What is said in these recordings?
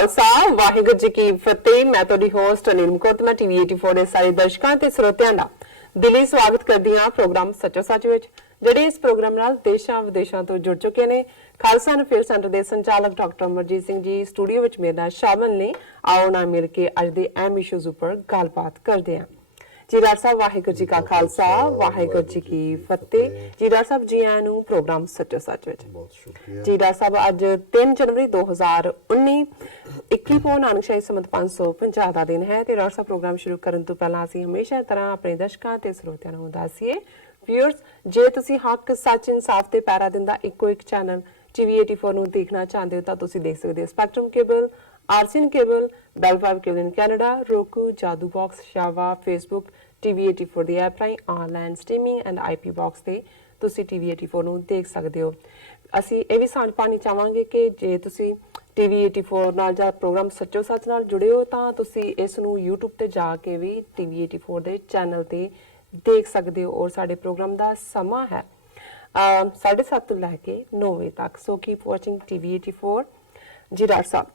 खालसा वाहिगुरू जी की फतेह। मैं तुहाडी होस्ट अनिल मुकुट। मैं टीवी 84 ਦੇ ਸਾਰੇ ਦਰਸ਼ਕਾਂ ਤੇ ਸਰੋਤਿਆਂ ਦਾ ਦਿਲੀ ਸਵਾਗਤ ਕਰਦੀ ਹਾਂ ਪ੍ਰੋਗਰਾਮ ਸੱਚੋ ਸੱਚ ਵਿੱਚ, ਜਿਹੜੇ ਇਸ ਪ੍ਰੋਗਰਾਮ ਨਾਲ ਦੇਸ਼ਾਂ ਵਿਦੇਸ਼ਾਂ ਤੋਂ ਜੁੜ ਚੁੱਕੇ ਨੇ। ਖਾਲਸਾ ਅਫੇਅਰ ਸੈਂਟਰ ਦੇ ਸੰਚਾਲਕ ਡਾਕਟਰ ਅਮਰਜੀਤ ਸਿੰਘ ਜੀ ਸਟੂਡੀਓ ਵਿੱਚ ਮੇਰੇ ਨਾਲ ਸ਼ਾਮਲ ਨੇ। ਆਓ ਨਾ ਮਿਲ ਕੇ ਅੱਜ ਦੇ ਅਹਿਮ ਇਸ਼ੂਜ਼ ਉੱਪਰ ਗੱਲਬਾਤ ਕਰਦੇ ਹਾਂ। जी डॉक्टर साहब वाहिगुरू जी का खालसा वाहिगुरू जी की फतेह। जी डॉक्टर साहब जी आया प्रोग्राम सच्चो सच विच। जी डॉक्टर साहब अज 3 जनवरी 2019 21 पौ नानक शाही संमत 550 का दिन है। डॉक्टर साहब प्रोग्राम शुरू करने तो पहला असीं हमेशा तरह अपने दर्शकों ते ਸਰੋਤਿਆਂ ਨੂੰ ਦੱਸੀਏ व्यूअर्स, जे तुसीं हक सच इंसाफ ते पैरा दिंदा इक्को एक चैनल टीवी 84 ਨੂੰ देखना चाहते हो तो तुसीं देख सकते हो spectrum cable, RCN cable, Bell 5 cable in Canada, roku, Jadoo box, Shaw, Facebook, TV 84 ਦੀ ਐਪ ਰਾਹੀਂ online streaming and IP box ਤੇ ਤੁਸੀਂ टीवी 84 ਨੂੰ ਦੇਖ ਸਕਦੇ ਹੋ। ਅਸੀਂ ਇਹ ਵੀ ਸਾਂਝ ਪਾਣੀ ਚਾਹਾਂਗੇ ਕਿ ਜੇ ਤੁਸੀਂ टीवी 84 ਨਾਲ ਜਾਂ ਪ੍ਰੋਗਰਾਮ ਸੱਚੋ ਸੱਚ ਨਾਲ ਜੁੜੇ ਹੋ ਤਾਂ ਤੁਸੀਂ ਇਸ ਨੂੰ YouTube ਤੇ ਜਾ ਕੇ ਵੀ टीवी 84 ਦੇ ਚੈਨਲ ਤੇ ਦੇਖ ਸਕਦੇ ਹੋ। ਔਰ ਸਾਡੇ ਪ੍ਰੋਗਰਾਮ ਦਾ ਸਮਾਂ ਹੈ 7:30 ਤੋਂ ਲੈ ਕੇ 9 ਵਜੇ ਤੱਕ। ਸੋ ਕੀਪ ਵਾਚਿੰਗ टीवी 84। ਜੀ ਡਾਕਟਰ ਸਾਹਿਬ,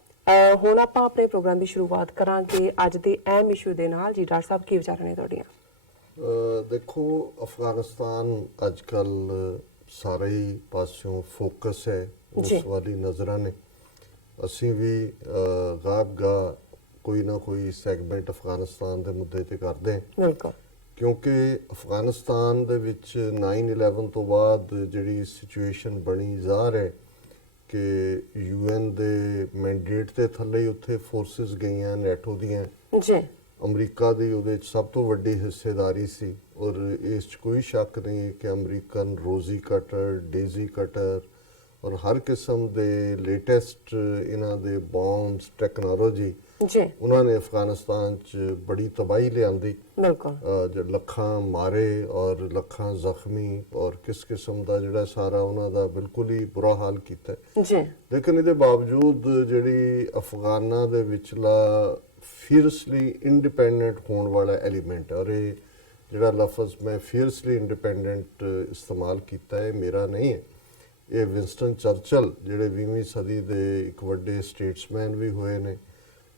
ਹੁਣ ਆਪਾਂ ਆਪਣੇ ਪ੍ਰੋਗਰਾਮ ਦੀ ਸ਼ੁਰੂਆਤ ਕਰਾਂਗੇ ਅੱਜ ਦੇ ਅਹਿਮ ਇਸ਼ੂ ਦੇ ਨਾਲ। ਜੀ ਡਾਕਟਰ ਸਾਹਿਬ, ਕੀ ਵਿਚਾਰਾਂ ਨੇ ਤੁਹਾਡੀਆਂ? देखो, अफगानिस्तान अजकल सारे ही पासों फोकस है, उस वाली नज़रां ने। असीं भी गाब कोई ना कोई सैगमेंट अफगानिस्तान के मुद्दे ते करते हैं। बिल्कुल, क्योंकि अफगानिस्तान दे विच 9/11 तो बाद जिहड़ी सिचुएशन बनी ज़ाहिर है कि UN दे मैंडेट के थल्ले ही उत्थे फोर्सिस गईयां नैटो दियां जी। अमरीका की ਉਹਦੇ ਸਭ ਤੋਂ ਵੱਡੀ ਹਿੱਸੇਦਾਰੀ ਸੀ ਔਰ ਇਸ 'ਚ ਕੋਈ ਸ਼ੱਕ ਨਹੀਂ ਕਿ ਅਮਰੀਕਨ ਰੋਜ਼ੀ ਕਟਰ, ਡੇਜ਼ੀ ਕਟਰ ਔਰ ਹਰ ਕਿਸਮ ਦੇ ਲੇਟੈਸਟ ਇਹਨਾਂ ਦੇ ਬੌਂਬਸ ਟੈਕਨੋਲੋਜੀ ਜੀ ਉਹਨਾਂ ਨੇ ਅਫਗਾਨਿਸਤਾਨ 'ਚ ਬੜੀ ਤਬਾਹੀ ਲਿਆਂਦੀ। ਬਿਲਕੁਲ, ਜੋ ਲੱਖਾਂ ਮਾਰੇ ਔਰ ਲੱਖਾਂ ਜ਼ਖਮੀ ਔਰ ਕਿਸ ਕਿਸਮ ਦਾ ਜਿਹੜਾ ਸਾਰਾ ਉਹਨਾਂ ਦਾ ਬਿਲਕੁਲ ਹੀ ਬੁਰਾ ਹਾਲ ਕੀਤਾ ਜੀ। ਲੇਕਿਨ ਇਹਦੇ ਬਾਵਜੂਦ ਜਿਹੜੀ ਅਫਗਾਨਾਂ ਦੇ ਵਿਚਲਾ ਫੀਅਰਸਲੀ ਇੰਡੀਪੈਂਡੈਂਟ ਹੋਣ ਵਾਲਾ ਐਲੀਮੈਂਟ, ਔਰ ਇਹ ਜਿਹੜਾ ਲਫ਼ਜ਼ ਮੈਂ ਫੀਅਰਸਲੀ ਇੰਡੀਪੈਂਡੈਂਟ ਇਸਤੇਮਾਲ ਕੀਤਾ ਹੈ ਮੇਰਾ ਨਹੀਂ ਹੈ, ਇਹ ਵਿੰਸਟਨ ਚਰਚਲ ਜਿਹੜੇ 20ਵੀਂ ਸਦੀ ਦੇ ਇੱਕ ਵੱਡੇ ਸਟੇਟਸਮੈਨ ਵੀ ਹੋਏ ਨੇ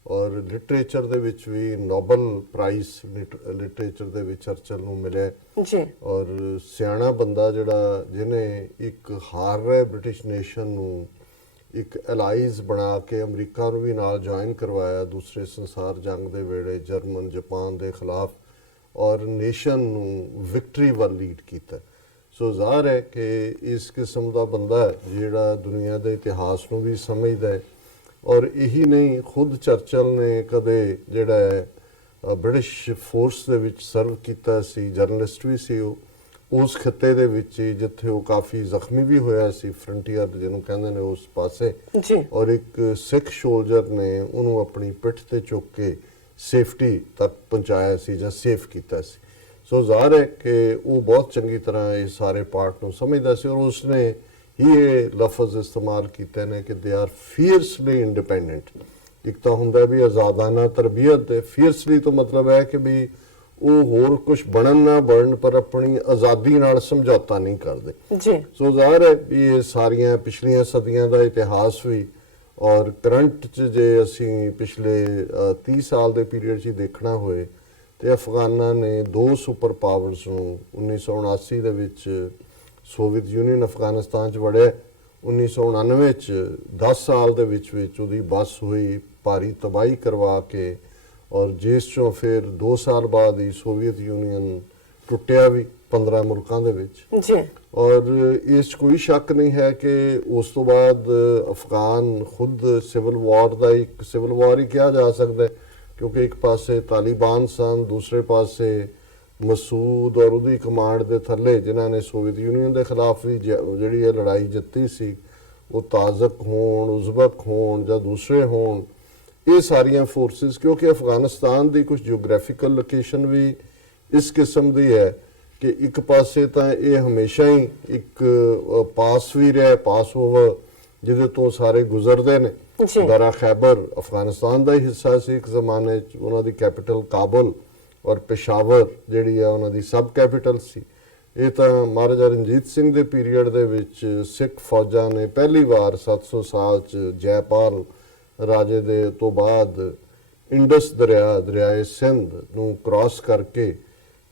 ਔਰ ਲਿਟਰੇਚਰ ਦੇ ਵਿੱਚ ਵੀ ਨੋਬਲ ਪ੍ਰਾਈਜ਼ ਲਿਟਰੇਚਰ ਦੇ ਵਿੱਚ ਚਰਚਲ ਨੂੰ ਮਿਲਿਆ ਜੀ। ਔਰ ਸਿਆਣਾ ਬੰਦਾ ਜਿਹੜਾ ਜਿਹਨੇ ਇੱਕ ਹਾਰ ਰਹੇ ਬ੍ਰਿਟਿਸ਼ ਨੇਸ਼ਨ ਨੂੰ ਇੱਕ ਐਲਾਈਜ਼ ਬਣਾ ਕੇ ਅਮਰੀਕਾ ਨੂੰ ਵੀ ਨਾਲ ਜੁਆਇਨ ਕਰਵਾਇਆ ਦੂਸਰੇ ਸੰਸਾਰ ਜੰਗ ਦੇ ਵੇਲੇ ਜਰਮਨ ਜਾਪਾਨ ਦੇ ਖਿਲਾਫ ਔਰ ਨੇਸ਼ਨ ਨੂੰ ਵਿਕਟਰੀ ਵੱਲ ਲੀਡ ਕੀਤਾ। ਸੋ ਜ਼ਾਹਰ ਹੈ ਕਿ ਇਸ ਕਿਸਮ ਦਾ ਬੰਦਾ ਜਿਹੜਾ ਦੁਨੀਆ ਦੇ ਇਤਿਹਾਸ ਨੂੰ ਵੀ ਸਮਝਦਾ ਹੈ। ਔਰ ਇਹੀ ਨਹੀਂ, ਖੁਦ ਚਰਚਲ ਨੇ ਕਦੇ ਜਿਹੜਾ ਬ੍ਰਿਟਿਸ਼ ਫੋਰਸ ਦੇ ਵਿੱਚ ਸਰਵ ਕੀਤਾ ਸੀ, ਜਰਨਲਿਸਟ ਵੀ ਸੀ ਉਹ ਉਸ ਖਿੱਤੇ ਦੇ ਵਿੱਚ ਜਿੱਥੇ ਉਹ ਕਾਫੀ ਜ਼ਖਮੀ ਵੀ ਹੋਇਆ ਸੀ, ਫਰੰਟੀਅਰ ਜਿਹਨੂੰ ਕਹਿੰਦੇ ਨੇ ਉਸ ਪਾਸੇ। ਔਰ ਇੱਕ ਸਿੱਖ ਸੋਲਜਰ ਨੇ ਉਹਨੂੰ ਆਪਣੀ ਪਿੱਠ ਤੇ ਚੁੱਕ ਕੇ ਸੇਫਟੀ ਤੱਕ ਪਹੁੰਚਾਇਆ ਸੀ ਜਾਂ ਸੇਫ ਕੀਤਾ ਸੀ। ਸੋ ਜ਼ਾਹਰ ਹੈ ਕਿ ਉਹ ਬਹੁਤ ਚੰਗੀ ਤਰ੍ਹਾਂ ਇਹ ਸਾਰੇ ਪਾਰਟ ਨੂੰ ਸਮਝਦਾ ਸੀ ਔਰ ਉਸਨੇ ਹੀ ਇਹ ਲਫ਼ਜ਼ ਇਸਤੇਮਾਲ ਕੀਤੇ ਨੇ ਕਿ ਦੇ ਆਰ ਫੀਅਰਸਲੀ ਇੰਡੀਪੈਂਡੈਂਟ। ਇੱਕ ਤਾਂ ਹੁੰਦਾ ਵੀ ਆਜ਼ਾਦਾਨਾ ਤਰਬੀਅਤ ਦੇ, ਫੀਅਰਸਲੀ ਤੋਂ ਮਤਲਬ ਹੈ ਕਿ ਵੀ ਉਹ ਹੋਰ ਕੁਝ ਬਣਨ ਨਾ ਬਣਨ ਪਰ ਆਪਣੀ ਆਜ਼ਾਦੀ ਨਾਲ ਸਮਝੌਤਾ ਨਹੀਂ ਕਰਦੇ ਜੀ। ਸੋ ਜ਼ਾਹਿਰ ਹੈ ਵੀ ਇਹ ਸਾਰੀਆਂ ਪਿਛਲੀਆਂ ਸਦੀਆਂ ਦਾ ਇਤਿਹਾਸ ਵੀ ਔਰ ਕਰੰਟ 'ਚ ਜੇ ਅਸੀਂ ਪਿਛਲੇ 30 ਸਾਲ ਦੇ ਪੀਰੀਅਡ 'ਚ ਦੇਖਣਾ ਹੋਏ ਤੇ ਅਫਗਾਨਾਂ ਨੇ ਦੋ ਸੁਪਰ ਪਾਵਰਸ ਨੂੰ 1979 ਦੇ ਵਿੱਚ ਸੋਵੀਅਤ ਯੂਨੀਅਨ ਅਫਗਾਨਿਸਤਾਨ 'ਚ ਵੜਿਆ, 1999 'ਚ 10 ਸਾਲ ਦੇ ਵਿੱਚ ਉਹਦੀ ਬਸ ਹੋਈ, ਭਾਰੀ ਤਬਾਹੀ ਕਰਵਾ ਕੇ ਔਰ ਜਿਸ ਚੋਂ ਫਿਰ 2 ਸਾਲ ਬਾਅਦ ਹੀ ਸੋਵੀਅਤ ਯੂਨੀਅਨ ਟੁੱਟਿਆ ਵੀ 15 ਮੁਲਕਾਂ ਦੇ ਵਿੱਚ ਜੀ। ਔਰ ਇਸ 'ਚ ਕੋਈ ਸ਼ੱਕ ਨਹੀਂ ਹੈ ਕਿ ਉਸ ਤੋਂ ਬਾਅਦ ਅਫਗਾਨ ਖੁਦ ਸਿਵਲ ਵਾਰ ਦਾ ਇੱਕ ਸਿਵਲ ਵਾਰ ਹੀ ਕਿਹਾ ਜਾ ਸਕਦਾ ਕਿਉਂਕਿ ਇੱਕ ਪਾਸੇ ਤਾਲਿਬਾਨ ਸਨ, ਦੂਸਰੇ ਪਾਸੇ ਮਸੂਦ ਔਰ ਉਹਦੀ ਕਮਾਂਡ ਦੇ ਥੱਲੇ ਜਿਨ੍ਹਾਂ ਨੇ ਸੋਵੀਅਤ ਯੂਨੀਅਨ ਦੇ ਖਿਲਾਫ ਵੀ ਜਿਹੜੀ ਇਹ ਲੜਾਈ ਜਿੱਤੀ ਸੀ, ਉਹ ਤਾਜ਼ਕ ਹੋਣ, ਉਜ਼ਬਕ ਹੋਣ ਜਾਂ ਦੂਸਰੇ ਹੋਣ, ਇਹ ਸਾਰੀਆਂ ਫੋਰਸਿਸ ਕਿਉਂਕਿ ਅਫਗਾਨਿਸਤਾਨ ਦੀ ਕੁਝ ਜਿਓਗ੍ਰਾਫੀਕਲ ਲੋਕੇਸ਼ਨ ਵੀ ਇਸ ਕਿਸਮ ਦੀ ਹੈ ਕਿ ਇੱਕ ਪਾਸੇ ਤਾਂ ਇਹ ਹਮੇਸ਼ਾ ਹੀ ਇੱਕ ਪਾਸ ਵੀ ਰਿਹਾ, ਪਾਸ ਓਵਰ ਜਿਹਦੇ ਤੋਂ ਸਾਰੇ ਗੁਜ਼ਰਦੇ ਨੇ। ਦਰਾ ਖੈਬਰ ਅਫਗਾਨਿਸਤਾਨ ਦਾ ਹੀ ਹਿੱਸਾ ਸੀ ਇੱਕ ਜ਼ਮਾਨੇ 'ਚ, ਉਹਨਾਂ ਦੀ ਕੈਪੀਟਲ ਕਾਬੁਲ ਔਰ ਪੇਸ਼ਾਵਰ ਜਿਹੜੀ ਆ ਉਹਨਾਂ ਦੀ ਸਬ ਕੈਪੀਟਲ ਸੀ। ਇਹ ਤਾਂ ਮਹਾਰਾਜਾ ਰਣਜੀਤ ਸਿੰਘ ਦੇ ਪੀਰੀਅਡ ਦੇ ਵਿੱਚ ਸਿੱਖ ਫੌਜਾਂ ਨੇ ਪਹਿਲੀ ਵਾਰ 700 ਸਾਲ 'ਚ ਜੈਪਾਲ ਰਾਜੇ ਦੇ ਤੋਂ ਬਾਅਦ ਇੰਡਸ ਦਰਿਆਏ ਸਿੰਧ ਨੂੰ ਕ੍ਰਾਸ ਕਰਕੇ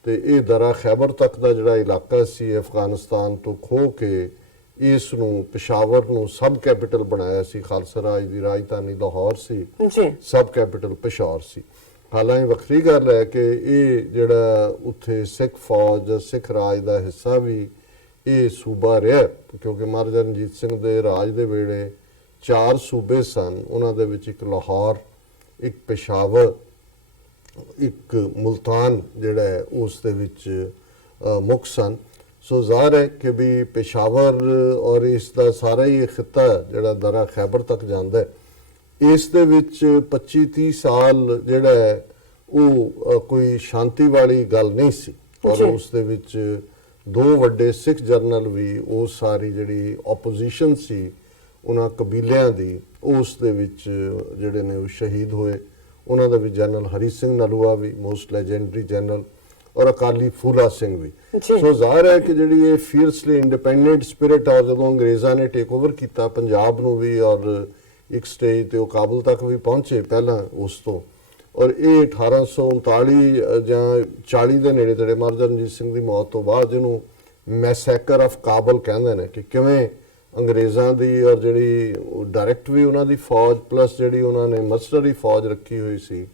ਤੇ ਇਹ ਦਰਾ ਖੈਬਰ ਤੱਕ ਦਾ ਜਿਹੜਾ ਇਲਾਕਾ ਸੀ ਅਫਗਾਨਿਸਤਾਨ ਤੋਂ ਖੋਹ ਕੇ ਇਸ ਨੂੰ ਪਿਸ਼ਾਵਰ ਨੂੰ ਸਬ ਕੈਪੀਟਲ ਬਣਾਇਆ ਸੀ। ਖਾਲਸਾ ਰਾਜ ਦੀ ਰਾਜਧਾਨੀ ਲਾਹੌਰ ਸੀ, ਜੀ ਸਬ ਕੈਪੀਟਲ ਪਿਸ਼ਾਵਰ ਸੀ। ਹਾਲਾਂਕਿ ਵੱਖਰੀ ਗੱਲ ਹੈ ਕਿ ਇਹ ਜਿਹੜਾ ਉੱਥੇ ਸਿੱਖ ਫੌਜ ਸਿੱਖ ਰਾਜ ਦਾ ਹਿੱਸਾ ਵੀ ਇਹ ਸੂਬਾ ਰਿਹਾ, ਕਿਉਂਕਿ ਮਹਾਰਾਜਾ ਰਣਜੀਤ ਸਿੰਘ ਦੇ ਰਾਜ ਦੇ ਵੇਲੇ 4 ਸੂਬੇ ਸਨ। ਉਹਨਾਂ ਦੇ ਵਿੱਚ ਇੱਕ ਲਾਹੌਰ, ਇੱਕ ਪਿਸ਼ਾਵਰ, ਇੱਕ ਮੁਲਤਾਨ ਜਿਹੜਾ ਹੈ ਉਸ ਦੇ ਵਿੱਚ ਮੁੱਖ ਸਨ। ਸੋ ਜ਼ਾਹਰ ਹੈ ਕਿ ਵੀ ਪਿਸ਼ਾਵਰ ਔਰ ਇਸ ਦਾ ਸਾਰਾ ਹੀ ਖਿੱਤਾ ਜਿਹੜਾ ਦਰਾ ਖੈਬਰ ਤੱਕ ਜਾਂਦਾ ਹੈ, ਇਸ ਦੇ ਵਿੱਚ 25-30 ਸਾਲ ਜਿਹੜਾ ਹੈ ਉਹ ਕੋਈ ਸ਼ਾਂਤੀ ਵਾਲੀ ਗੱਲ ਨਹੀਂ ਸੀ। ਔਰ ਉਸ ਦੇ ਵਿੱਚ 2 ਵੱਡੇ ਸਿੱਖ ਜਰਨਲ ਵੀ ਉਸ ਸਾਰੀ ਜਿਹੜੀ ਆਪੋਜੀਸ਼ਨ ਸੀ ਉਹਨਾਂ ਕਬੀਲਿਆਂ ਦੀ, ਉਸ ਦੇ ਵਿੱਚ ਜਿਹੜੇ ਨੇ ਉਹ ਸ਼ਹੀਦ ਹੋਏ। ਉਹਨਾਂ ਦਾ ਵੀ ਜਨਰਲ ਹਰੀ ਸਿੰਘ ਨਲੂਆ ਵੀ ਮੋਸਟ ਲੈਜੈਂਡਰੀ ਜਨਰਲ, ਔਰ ਅਕਾਲੀ ਫੂਲਾ ਸਿੰਘ ਵੀ। ਸੋ ਜ਼ਾਹਰ ਹੈ ਕਿ ਜਿਹੜੀ ਇਹ ਫੀਅਰਸਲੀ ਇੰਡੀਪੈਂਡੈਂਟ ਸਪਿਰਿਟ ਆ, ਜਦੋਂ ਅੰਗਰੇਜ਼ਾਂ ਨੇ ਟੇਕ ਓਵਰ ਕੀਤਾ ਪੰਜਾਬ ਨੂੰ ਵੀ ਔਰ ਇੱਕ ਸਟੇਜ ਤੇ ਉਹ ਕਾਬਲ ਤੱਕ ਵੀ ਪਹੁੰਚੇ ਪਹਿਲਾਂ ਉਸ ਤੋਂ, ਔਰ ਇਹ 1839 ਜਾਂ 40 ਦੇ ਨੇੜੇ ਤੇੜੇ ਮਹਾਰਾਜਾ ਰਣਜੀਤ ਸਿੰਘ ਦੀ ਮੌਤ ਤੋਂ ਬਾਅਦ ਜਿਹਨੂੰ ਮੈਸੈਕਰ ਆਫ ਕਾਬਲ ਕਹਿੰਦੇ ਨੇ ਕਿ ਕਿਵੇਂ ਅੰਗਰੇਜ਼ਾਂ ਦੀ ਔਰ ਜਿਹੜੀ ਡਾਇਰੈਕਟ ਵੀ ਉਹਨਾਂ ਦੀ ਫੌਜ ਪਲੱਸ ਜਿਹੜੀ ਉਹਨਾਂ ਨੇ ਮਸਟਰੀ ਫੌਜ ਰੱਖੀ ਹੋਈ ਸੀ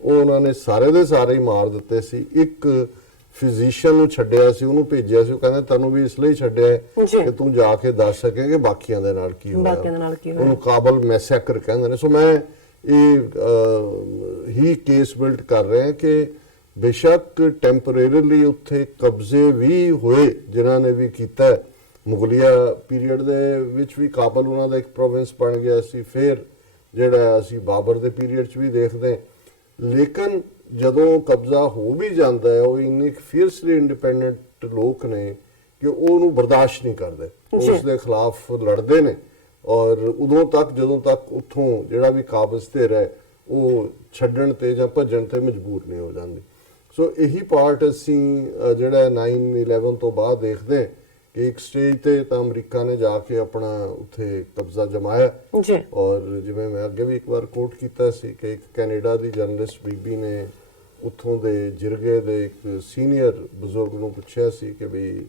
ਉਹ ਉਹਨਾਂ ਨੇ ਸਾਰੇ ਦੇ ਸਾਰੇ ਹੀ ਮਾਰ ਦਿੱਤੇ ਸੀ। ਇੱਕ ਫਿਜ਼ੀਸ਼ੀਅਨ ਨੂੰ ਛੱਡਿਆ ਸੀ, ਉਹਨੂੰ ਭੇਜਿਆ ਸੀ, ਉਹ ਕਹਿੰਦੇ ਤੈਨੂੰ ਵੀ ਇਸ ਲਈ ਛੱਡਿਆ ਕਿ ਤੂੰ ਜਾ ਕੇ ਦੱਸ ਸਕੇ ਕਿ ਬਾਕੀਆਂ ਦੇ ਨਾਲ ਕੀ ਹੋਇਆ। ਉਹਨੂੰ ਕਾਬਲ ਮੈਸੈਕਰ ਕਹਿੰਦੇ ਨੇ। ਸੋ ਮੈਂ ਇਹ ਹੀ ਕੇਸ ਬਿਲਡ ਕਰ ਰਿਹਾ ਕਿ ਬੇਸ਼ੱਕ ਟੈਂਪਰੇਰੀਲੀ ਉੱਥੇ ਕਬਜ਼ੇ ਵੀ ਹੋਏ ਜਿਨ੍ਹਾਂ ਨੇ ਵੀ ਕੀਤਾ। ਮੁਗਲਿਆ ਪੀਰੀਅਡ ਦੇ ਵਿੱਚ ਵੀ ਕਾਬਲ ਉਹਨਾਂ ਦਾ ਇੱਕ ਪ੍ਰੋਵਿੰਸ ਬਣ ਗਿਆ ਸੀ, ਫਿਰ ਜਿਹੜਾ ਅਸੀਂ ਬਾਬਰ ਦੇ ਪੀਰੀਅਡ 'ਚ ਵੀ ਦੇਖਦੇ। ਲੇਕਿਨ ਜਦੋਂ ਕਬਜ਼ਾ ਹੋ ਵੀ ਜਾਂਦਾ ਹੈ, ਉਹ ਇੰਨੇ ਫੀਅਰਸਲੀ ਇੰਡੀਪੈਂਡੈਂਟ ਲੋਕ ਨੇ ਕਿ ਉਹਨੂੰ ਬਰਦਾਸ਼ਤ ਨਹੀਂ ਕਰਦੇ, ਉਸ ਦੇ ਖਿਲਾਫ ਲੜਦੇ ਨੇ। ਔਰ ਉਦੋਂ ਤੱਕ ਜਦੋਂ ਤੱਕ ਉੱਥੋਂ ਜਿਹੜਾ ਵੀ ਕਾਬਜ਼ ਤੇ ਰਹਿ ਉਹ ਛੱਡਣ ਤੇ ਜਾਂ ਭੱਜਣ ਤੇ ਮਜਬੂਰ ਨਹੀਂ ਹੋ ਜਾਂਦੇ। ਸੋ ਇਹੀ ਪਾਰਟ ਅਸੀਂ ਜਿਹੜਾ 9/11 ਤੋਂ ਬਾਅਦ ਦੇਖਦੇ ਕਿ ਇੱਕ ਸਟੇਜ ਤੇ ਤਾਂ ਅਮਰੀਕਾ ਨੇ ਜਾ ਕੇ ਆਪਣਾ ਉੱਥੇ ਕਬਜ਼ਾ ਜਮਾਇਆ। ਔਰ ਜਿਵੇਂ ਮੈਂ ਅੱਗੇ ਵੀ ਇੱਕ ਵਾਰ ਕੋਟ ਕੀਤਾ ਸੀ ਕਿ ਇੱਕ ਕੈਨੇਡਾ ਦੀ ਜਰਨਲਿਸਟ ਬੀਬੀ ਨੇ ਉੱਥੋਂ ਦੇ ਜਿਰਗੇ ਦੇ ਇੱਕ ਸੀਨੀਅਰ ਬਜ਼ੁਰਗ ਨੂੰ ਪੁੱਛਿਆ ਸੀ ਕਿ ਵੀ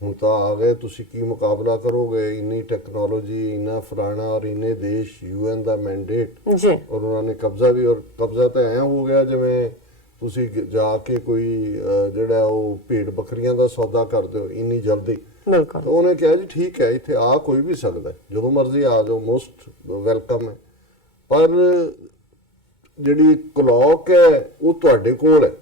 ਹੁਣ ਤਾਂ ਆ ਗਏ, ਤੁਸੀਂ ਕੀ ਮੁਕਾਬਲਾ ਕਰੋਗੇ, ਇੰਨੀ ਟੈਕਨੋਲੋਜੀ, ਇੰਨਾ ਫਲਾਣਾ ਔਰ ਇੰਨੇ ਦੇਸ਼, UN ਦਾ ਮੈਂਡੇਟ, ਔਰ ਉਹਨਾਂ ਨੇ ਕਬਜ਼ਾ ਵੀ, ਔਰ ਕਬਜ਼ਾ ਤਾਂ ਐਂ ਹੋ ਗਿਆ ਜਿਵੇਂ ਤੁਸੀਂ ਜਾ ਕੇ ਕੋਈ ਜਿਹੜਾ ਉਹ ਭੇਡ ਬੱਕਰੀਆਂ ਦਾ ਸੌਦਾ ਕਰਦੇ ਹੋ ਇੰਨੀ ਜਲਦੀ। ਤਾਂ ਉਹਨੇ ਕਿਹਾ ਜੀ ਠੀਕ ਹੈ, ਇੱਥੇ ਆ ਕੋਈ ਵੀ ਸਕਦਾ, ਜਦੋਂ ਮਰਜ਼ੀ ਆ ਜਾਓ, ਮੋਸਟ ਵੈਲਕਮ ਹੈ, ਪਰ ਜਿਹੜੀ ਕਲੌਕ ਹੈ ਉਹ ਤੁਹਾਡੇ ਕੋਲ ਹੈ,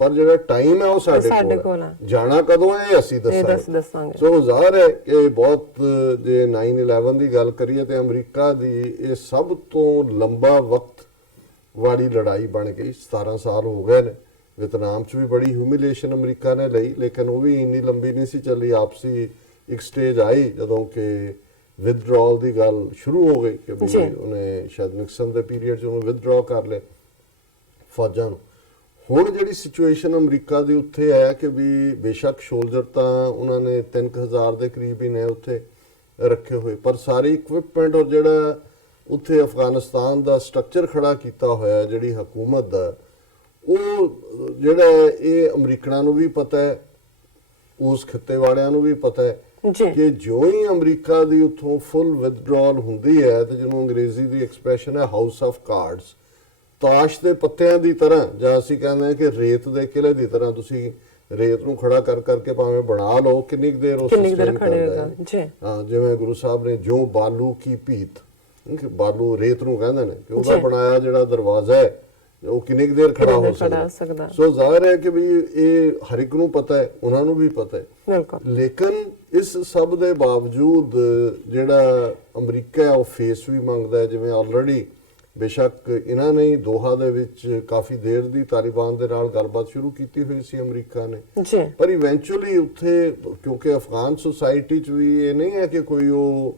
ਪਰ ਜਿਹੜਾ ਟਾਈਮ ਹੈ ਉਹ ਸਾਡੇ ਕੋਲ ਹੈ। ਜਾਣਾ ਕਦੋਂ ਹੈ ਅਸੀਂ ਦੱਸਾਂਗੇ। ਸੋ ਜ਼ਾਹਰ ਹੈ ਕਿ ਬਹੁਤ, ਜੇ 9/11 ਦੀ ਗੱਲ ਕਰੀਏ ਤੇ ਅਮਰੀਕਾ ਦੀ ਇਹ ਸਭ ਤੋਂ ਲੰਬਾ ਵਕਤ ਵਾਲੀ ਲੜਾਈ ਬਣ ਗਈ। 17 ਸਾਲ ਹੋ ਗਏ ਨੇ। ਵਿਤਨਾਮ 'ਚ ਵੀ ਬੜੀ ਹਿਊਮਿਲੇਸ਼ਨ ਅਮਰੀਕਾ ਨੇ ਲਈ, ਲੇਕਿਨ ਉਹ ਵੀ ਇੰਨੀ ਲੰਬੀ ਨਹੀਂ ਸੀ ਚੱਲੀ। ਆਪਸੀ ਇੱਕ ਸਟੇਜ ਆਈ ਜਦੋਂ ਕਿ ਵਿਦਡਰਾਅਲ ਦੀ ਗੱਲ ਸ਼ੁਰੂ ਹੋ ਗਈ ਕਿ ਵੀ ਉਹਨੇ ਸ਼ਾਇਦ ਨਿਕਸਨ ਦੇ ਪੀਰੀਅਡ 'ਚ ਉਹਨੂੰ ਵਿਦਡਰਾਅ ਕਰ ਲਿਆ ਫੌਜਾਂ ਨੂੰ। ਹੁਣ ਜਿਹੜੀ ਸਿਚੁਏਸ਼ਨ ਅਮਰੀਕਾ ਦੀ ਉੱਥੇ ਹੈ ਕਿ ਵੀ ਬੇਸ਼ੱਕ ਸ਼ੋਲਜਰ ਤਾਂ ਉਹਨਾਂ ਨੇ 3000 ਦੇ ਕਰੀਬ ਹੀ ਨੇ ਉੱਥੇ ਰੱਖੇ ਹੋਏ, ਪਰ ਸਾਰੀ ਇਕਵਿਪਮੈਂਟ ਔਰ ਜਿਹੜਾ ਉੱਥੇ ਅਫਗਾਨਿਸਤਾਨ ਦਾ ਸਟਰਕਚਰ ਖੜਾ ਕੀਤਾ ਹੋਇਆ ਜਿਹੜੀ ਹਕੂਮਤ ਦਾ, ਉਹ ਜਿਹੜਾ ਇਹ ਅਮਰੀਕਨਾਂ ਨੂੰ ਵੀ ਪਤਾ ਹੈ, ਉਸ ਖਿੱਤੇ ਵਾਲਿਆਂ ਨੂੰ ਵੀ ਪਤਾ ਹੈ ਕਿ ਜੋ ਹੀ ਅਮਰੀਕਾ ਦੀ ਉੱਥੋਂ ਫੁੱਲ ਵਿਦਡਰਾਅਲ ਹੁੰਦੀ ਹੈ ਤੇ ਜਿਹਨੂੰ ਅੰਗਰੇਜ਼ੀ ਦੀ ਐਕਸਪ੍ਰੈਸ਼ਨ ਹੈ ਹਾਊਸ ਆਫ ਕਾਰਡਸ, ਤਾਸ਼ ਦੇ ਪੱਤਿਆਂ ਦੀ ਤਰ੍ਹਾਂ, ਜਾਂ ਅਸੀਂ ਕਹਿੰਦੇ ਹਾਂ ਕਿ ਰੇਤ ਦੇ ਕਿਲੇ ਦੀ ਤਰ੍ਹਾਂ, ਤੁਸੀਂ ਰੇਤ ਨੂੰ ਖੜਾ ਕਰ ਕਰਕੇ ਭਾਵੇਂ ਬਣਾ ਲਓ, ਕਿੰਨੀ ਦੇਰ ਉਹ ਸਸਟੇਨ ਕਰਦਾ ਹੈ। ਹਾਂ, ਜਿਵੇਂ ਗੁਰੂ ਸਾਹਿਬ ਨੇ ਜੋ ਬਾਲੂ ਕੀ ਭੀਤ, ਬਾਲੂ ਰੇਤ ਨੂੰ ਕਹਿੰਦੇ ਨੇ, ਕਿ ਉਹਦਾ ਬਣਾਇਆ ਜਿਹੜਾ ਦਰਵਾਜ਼ਾ ਹੈ ਉਹ ਕਿੰਨੀ ਦੇਰ ਖੜਾ ਹੋ ਸਕਦਾ। ਸੋ ਜ਼ਾਹਿਰ ਹੈ ਕਿ ਵੀ ਇਹ ਹਰ ਇੱਕ ਨੂੰ ਪਤਾ ਹੈ, ਉਹਨਾਂ ਨੂੰ ਵੀ ਪਤਾ ਹੈ। ਲੇਕਿਨ ਇਸ ਸਭ ਦੇ ਬਾਵਜੂਦ ਜਿਹੜਾ ਅਮਰੀਕਾ ਹੈ ਉਹ ਫੇਸ ਵੀ ਮੰਗਦਾ ਹੈ। ਜਿਵੇਂ ਆਲਰੇਡੀ ਬੇਸ਼ੱਕ ਇਹਨਾਂ ਨੇ ਦੋਹਾ ਦੇ ਵਿੱਚ ਕਾਫੀ ਦੇਰ ਦੀ ਤਾਲਿਬਾਨ ਦੇ ਨਾਲ ਗੱਲਬਾਤ ਸ਼ੁਰੂ ਕੀਤੀ ਹੋਈ ਸੀ ਅਮਰੀਕਾ ਨੇ, ਪਰ ਇਵੈਂਚੁਅਲੀ ਉੱਥੇ ਕਿਉਂਕਿ ਅਫਗਾਨ ਸੁਸਾਇਟੀ 'ਚ ਵੀ ਇਹ ਨਹੀਂ ਹੈ ਕਿ ਕੋਈ ਉਹ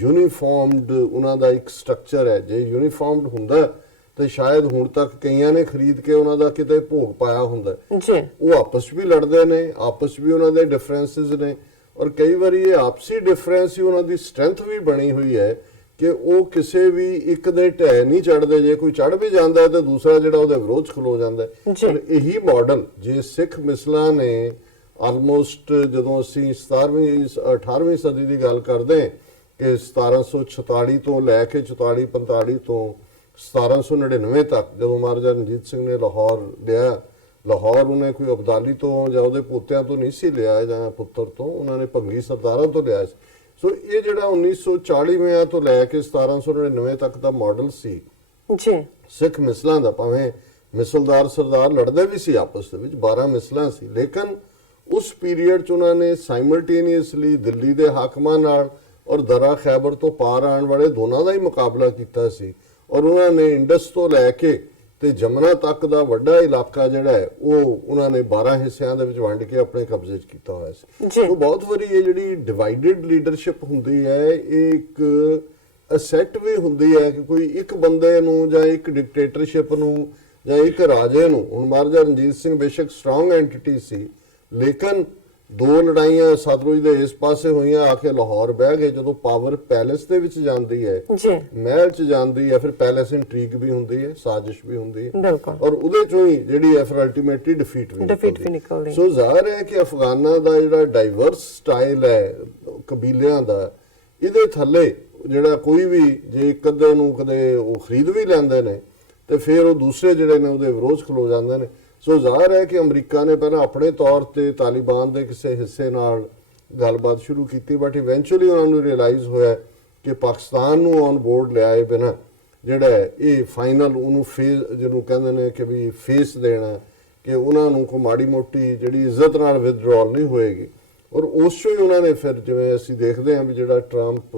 ਯੂਨੀਫਾਰਮਡ ਉਹਨਾਂ ਦਾ ਇੱਕ ਸਟਰਕਚਰ ਹੈ। ਜੇ ਯੂਨੀਫਾਰਮਡ ਹੁੰਦਾ ਤੇ ਸ਼ਾਇਦ ਹੁਣ ਤੱਕ ਕਈਆਂ ਨੇ ਖਰੀਦ ਕੇ ਉਹਨਾਂ ਦਾ ਕਿਤੇ ਭੋਗ ਪਾਇਆ ਹੁੰਦਾ। ਉਹ ਆਪਸ ਵਿੱਚ ਵੀ ਲੜਦੇ ਨੇ, ਆਪਸ ਵਿੱਚ ਵੀ ਉਹਨਾਂ ਦੇ ਡਿਫਰੈਂਸਿਸ ਨੇ, ਔਰ ਕਈ ਵਾਰੀ ਇਹ ਆਪਸੀ ਡਿਫਰੈਂਸ ਹੀ ਉਹਨਾਂ ਦੀ ਸਟਰੈਂਥ ਵੀ ਬਣੀ ਹੋਈ ਹੈ ਕਿ ਉਹ ਕਿਸੇ ਵੀ ਇੱਕ ਦੇ ਢਹਿ ਨਹੀਂ ਚੜਦੇ, ਜੇ ਕੋਈ ਚੜ ਵੀ ਜਾਂਦਾ ਹੈ ਤਾਂ ਦੂਸਰਾ ਜਿਹੜਾ ਉਹਦੇ ਵਿਰੋਧ 'ਚ ਖਲੋ ਜਾਂਦਾ ਹੈ। ਪਰ ਇਹੀ ਮਾਡਲ ਜੇ ਸਿੱਖ ਮਿਸਲਾਂ ਨੇ ਆਲਮੋਸਟ, ਜਦੋਂ ਅਸੀਂ 18ਵੀਂ ਸਦੀ ਦੀ ਗੱਲ ਕਰਦੇ ਕਿ 1746 ਤੋਂ ਲੈ ਕੇ 44-45 ਤੋਂ 1799 ਤੱਕ, ਜਦੋਂ ਮਹਾਰਾਜਾ ਰਣਜੀਤ ਸਿੰਘ ਨੇ ਲਾਹੌਰ ਲਿਆ, ਲਾਹੌਰ ਉਹਨੇ ਕੋਈ ਅਬਦਾਲੀ ਤੋਂ ਜਾਂ ਉਹਦੇ ਪੋਤਿਆਂ ਤੋਂ ਨਹੀਂ ਸੀ ਲਿਆ ਜਾਂ ਪੁੱਤਰ ਤੋਂ, ਉਹਨਾਂ ਨੇ ਭੰਗੀ ਸਰਦਾਰਾਂ ਤੋਂ ਲਿਆ ਸੀ। ਸੋ ਇਹ ਜਿਹੜਾ 1940 ਤੋਂ ਲੈ ਕੇ 1799 ਤੱਕ ਦਾ ਮਾਡਲ ਸੀ ਜੀ ਸਿੱਖ ਮਿਸਲਾਂ ਦਾ, ਭਾਵੇਂ ਮਿਸਲਦਾਰ ਸਰਦਾਰ ਲੜਦੇ ਵੀ ਸੀ ਆਪਸ ਦੇ ਵਿੱਚ, 12 ਮਿਸਲਾਂ ਸੀ, ਲੇਕਿਨ ਉਸ ਪੀਰੀਅਡ 'ਚ ਉਹਨਾਂ ਨੇ ਸਾਈਮਲਟੇਨੀਅਸਲੀ ਦਿੱਲੀ ਦੇ ਹਾਕਮਾਂ ਨਾਲ ਔਰ ਦਰਾ ਖੈਬਰ ਤੋਂ ਪਾਰ ਆਉਣ ਵਾਲੇ ਦੋਨਾਂ ਦਾ ਹੀ ਮੁਕਾਬਲਾ ਕੀਤਾ ਸੀ। ਔਰ ਉਹਨਾਂ ਨੇ ਇੰਡਸ ਤੋਂ ਲੈ ਕੇ ਤੇ ਜਮਨਾ ਤੱਕ ਦਾ ਵੱਡਾ ਇਲਾਕਾ ਜਿਹੜਾ ਹੈ ਉਹ ਉਹਨਾਂ ਨੇ 12 ਹਿੱਸਿਆਂ ਦੇ ਵਿੱਚ ਵੰਡ ਕੇ ਆਪਣੇ ਕਬਜ਼ੇ 'ਚ ਕੀਤਾ ਹੋਇਆ ਸੀ। ਸੋ ਬਹੁਤ ਵਾਰੀ ਇਹ ਜਿਹੜੀ ਡਿਵਾਈਡਡ ਲੀਡਰਸ਼ਿਪ ਹੁੰਦੀ ਹੈ, ਇਹ ਇੱਕ ਅਸੈਟ ਵੀ ਹੁੰਦੀ ਹੈ ਕਿ ਕੋਈ ਇੱਕ ਬੰਦੇ ਨੂੰ ਜਾਂ ਇੱਕ ਡਿਕਟੇਟਰਸ਼ਿਪ ਨੂੰ ਜਾਂ ਇੱਕ ਰਾਜੇ ਨੂੰ, ਹੁਣ ਮਹਾਰਾਜਾ ਰਣਜੀਤ ਸਿੰਘ ਬੇਸ਼ੱਕ ਸਟਰੋਂਗ ਐਂਟੀਟੀ ਸੀ, ਲੇਕਿਨ 2 ਲੜਾਈਆਂ ਸਤਲੁਜ ਦੇ ਇਸ ਪਾਸੇ ਹੋਈਆਂ, ਆ ਕੇ ਲਾਹੌਰ ਬਹਿ ਗਏ। ਜਦੋਂ ਪਾਵਰ ਪੈਲੇਸ ਦੇ ਵਿੱਚ ਜਾਂਦੀ ਹੈ, ਮਹਿਲ 'ਚ ਜਾਂਦੀ ਹੈ, ਫਿਰ ਪੈਲੇਸ ਇੰਟ੍ਰੀਗ ਵੀ ਹੁੰਦੀ ਹੈ, ਸਾਜ਼ਿਸ਼ ਵੀ ਹੁੰਦੀ ਹੈ, ਔਰ ਉਹਦੇ ਚੋਂ ਹੀ ਜਿਹੜੀ ਹੈ ਫਿਰ ਅਲਟੀਮੇਟਲੀ ਡਿਫੀਟ ਵੀ ਨਿਕਲਦੀ। ਸੋ ਜ਼ਾਹਰ ਹੈ ਕਿ ਅਫਗਾਨਾਂ ਦਾ ਜਿਹੜਾ ਡਾਈਵਰਸ ਸਟਾਈਲ ਹੈ ਕਬੀਲਿਆਂ ਦਾ, ਇਹਦੇ ਥੱਲੇ ਜਿਹੜਾ ਕੋਈ ਵੀ ਜੇ ਇੱਕ ਅੱਧੇ ਨੂੰ ਕਦੇ ਉਹ ਖਰੀਦ ਵੀ ਲੈਂਦੇ ਨੇ ਤੇ ਫਿਰ ਉਹ ਦੂਸਰੇ ਜਿਹੜੇ ਨੇ ਉਹਦੇ ਵਿਰੋਧ ਖਲੋ ਜਾਂਦੇ ਨੇ। ਸੋ ਜ਼ਾਹਰ ਹੈ ਕਿ ਅਮਰੀਕਾ ਨੇ ਪਹਿਲਾਂ ਆਪਣੇ ਤੌਰ ਤੇ ਤਾਲਿਬਾਨ ਦੇ ਕਿਸੇ ਹਿੱਸੇ ਨਾਲ ਗੱਲਬਾਤ ਸ਼ੁਰੂ ਕੀਤੀ, ਬਟ ਇਵੈਂਚੁਅਲੀ ਉਹਨਾਂ ਨੂੰ ਰਿਅਲਾਈਜ਼ ਹੋਇਆ ਕਿ ਪਾਕਿਸਤਾਨ ਨੂੰ ਔਨ ਬੋਰਡ ਲਿਆਏ ਬਿਨਾਂ ਜਿਹੜਾ ਇਹ ਫਾਈਨਲ ਉਹਨੂੰ ਫੇਸ, ਜਿਹਨੂੰ ਕਹਿੰਦੇ ਨੇ ਕਿ ਵੀ ਫੇਸ ਦੇਣਾ, ਕਿ ਉਹਨਾਂ ਨੂੰ ਕੋਈ ਮਾੜੀ ਮੋਟੀ ਜਿਹੜੀ ਇੱਜ਼ਤ ਨਾਲ ਵਿਦਡਰਾਅਲ ਨਹੀਂ ਹੋਏਗੀ। ਔਰ ਉਸ ਤੋਂ ਹੀ ਉਹਨਾਂ ਨੇ ਫਿਰ, ਜਿਵੇਂ ਅਸੀਂ ਦੇਖਦੇ ਹਾਂ ਵੀ ਜਿਹੜਾ ਟਰੰਪ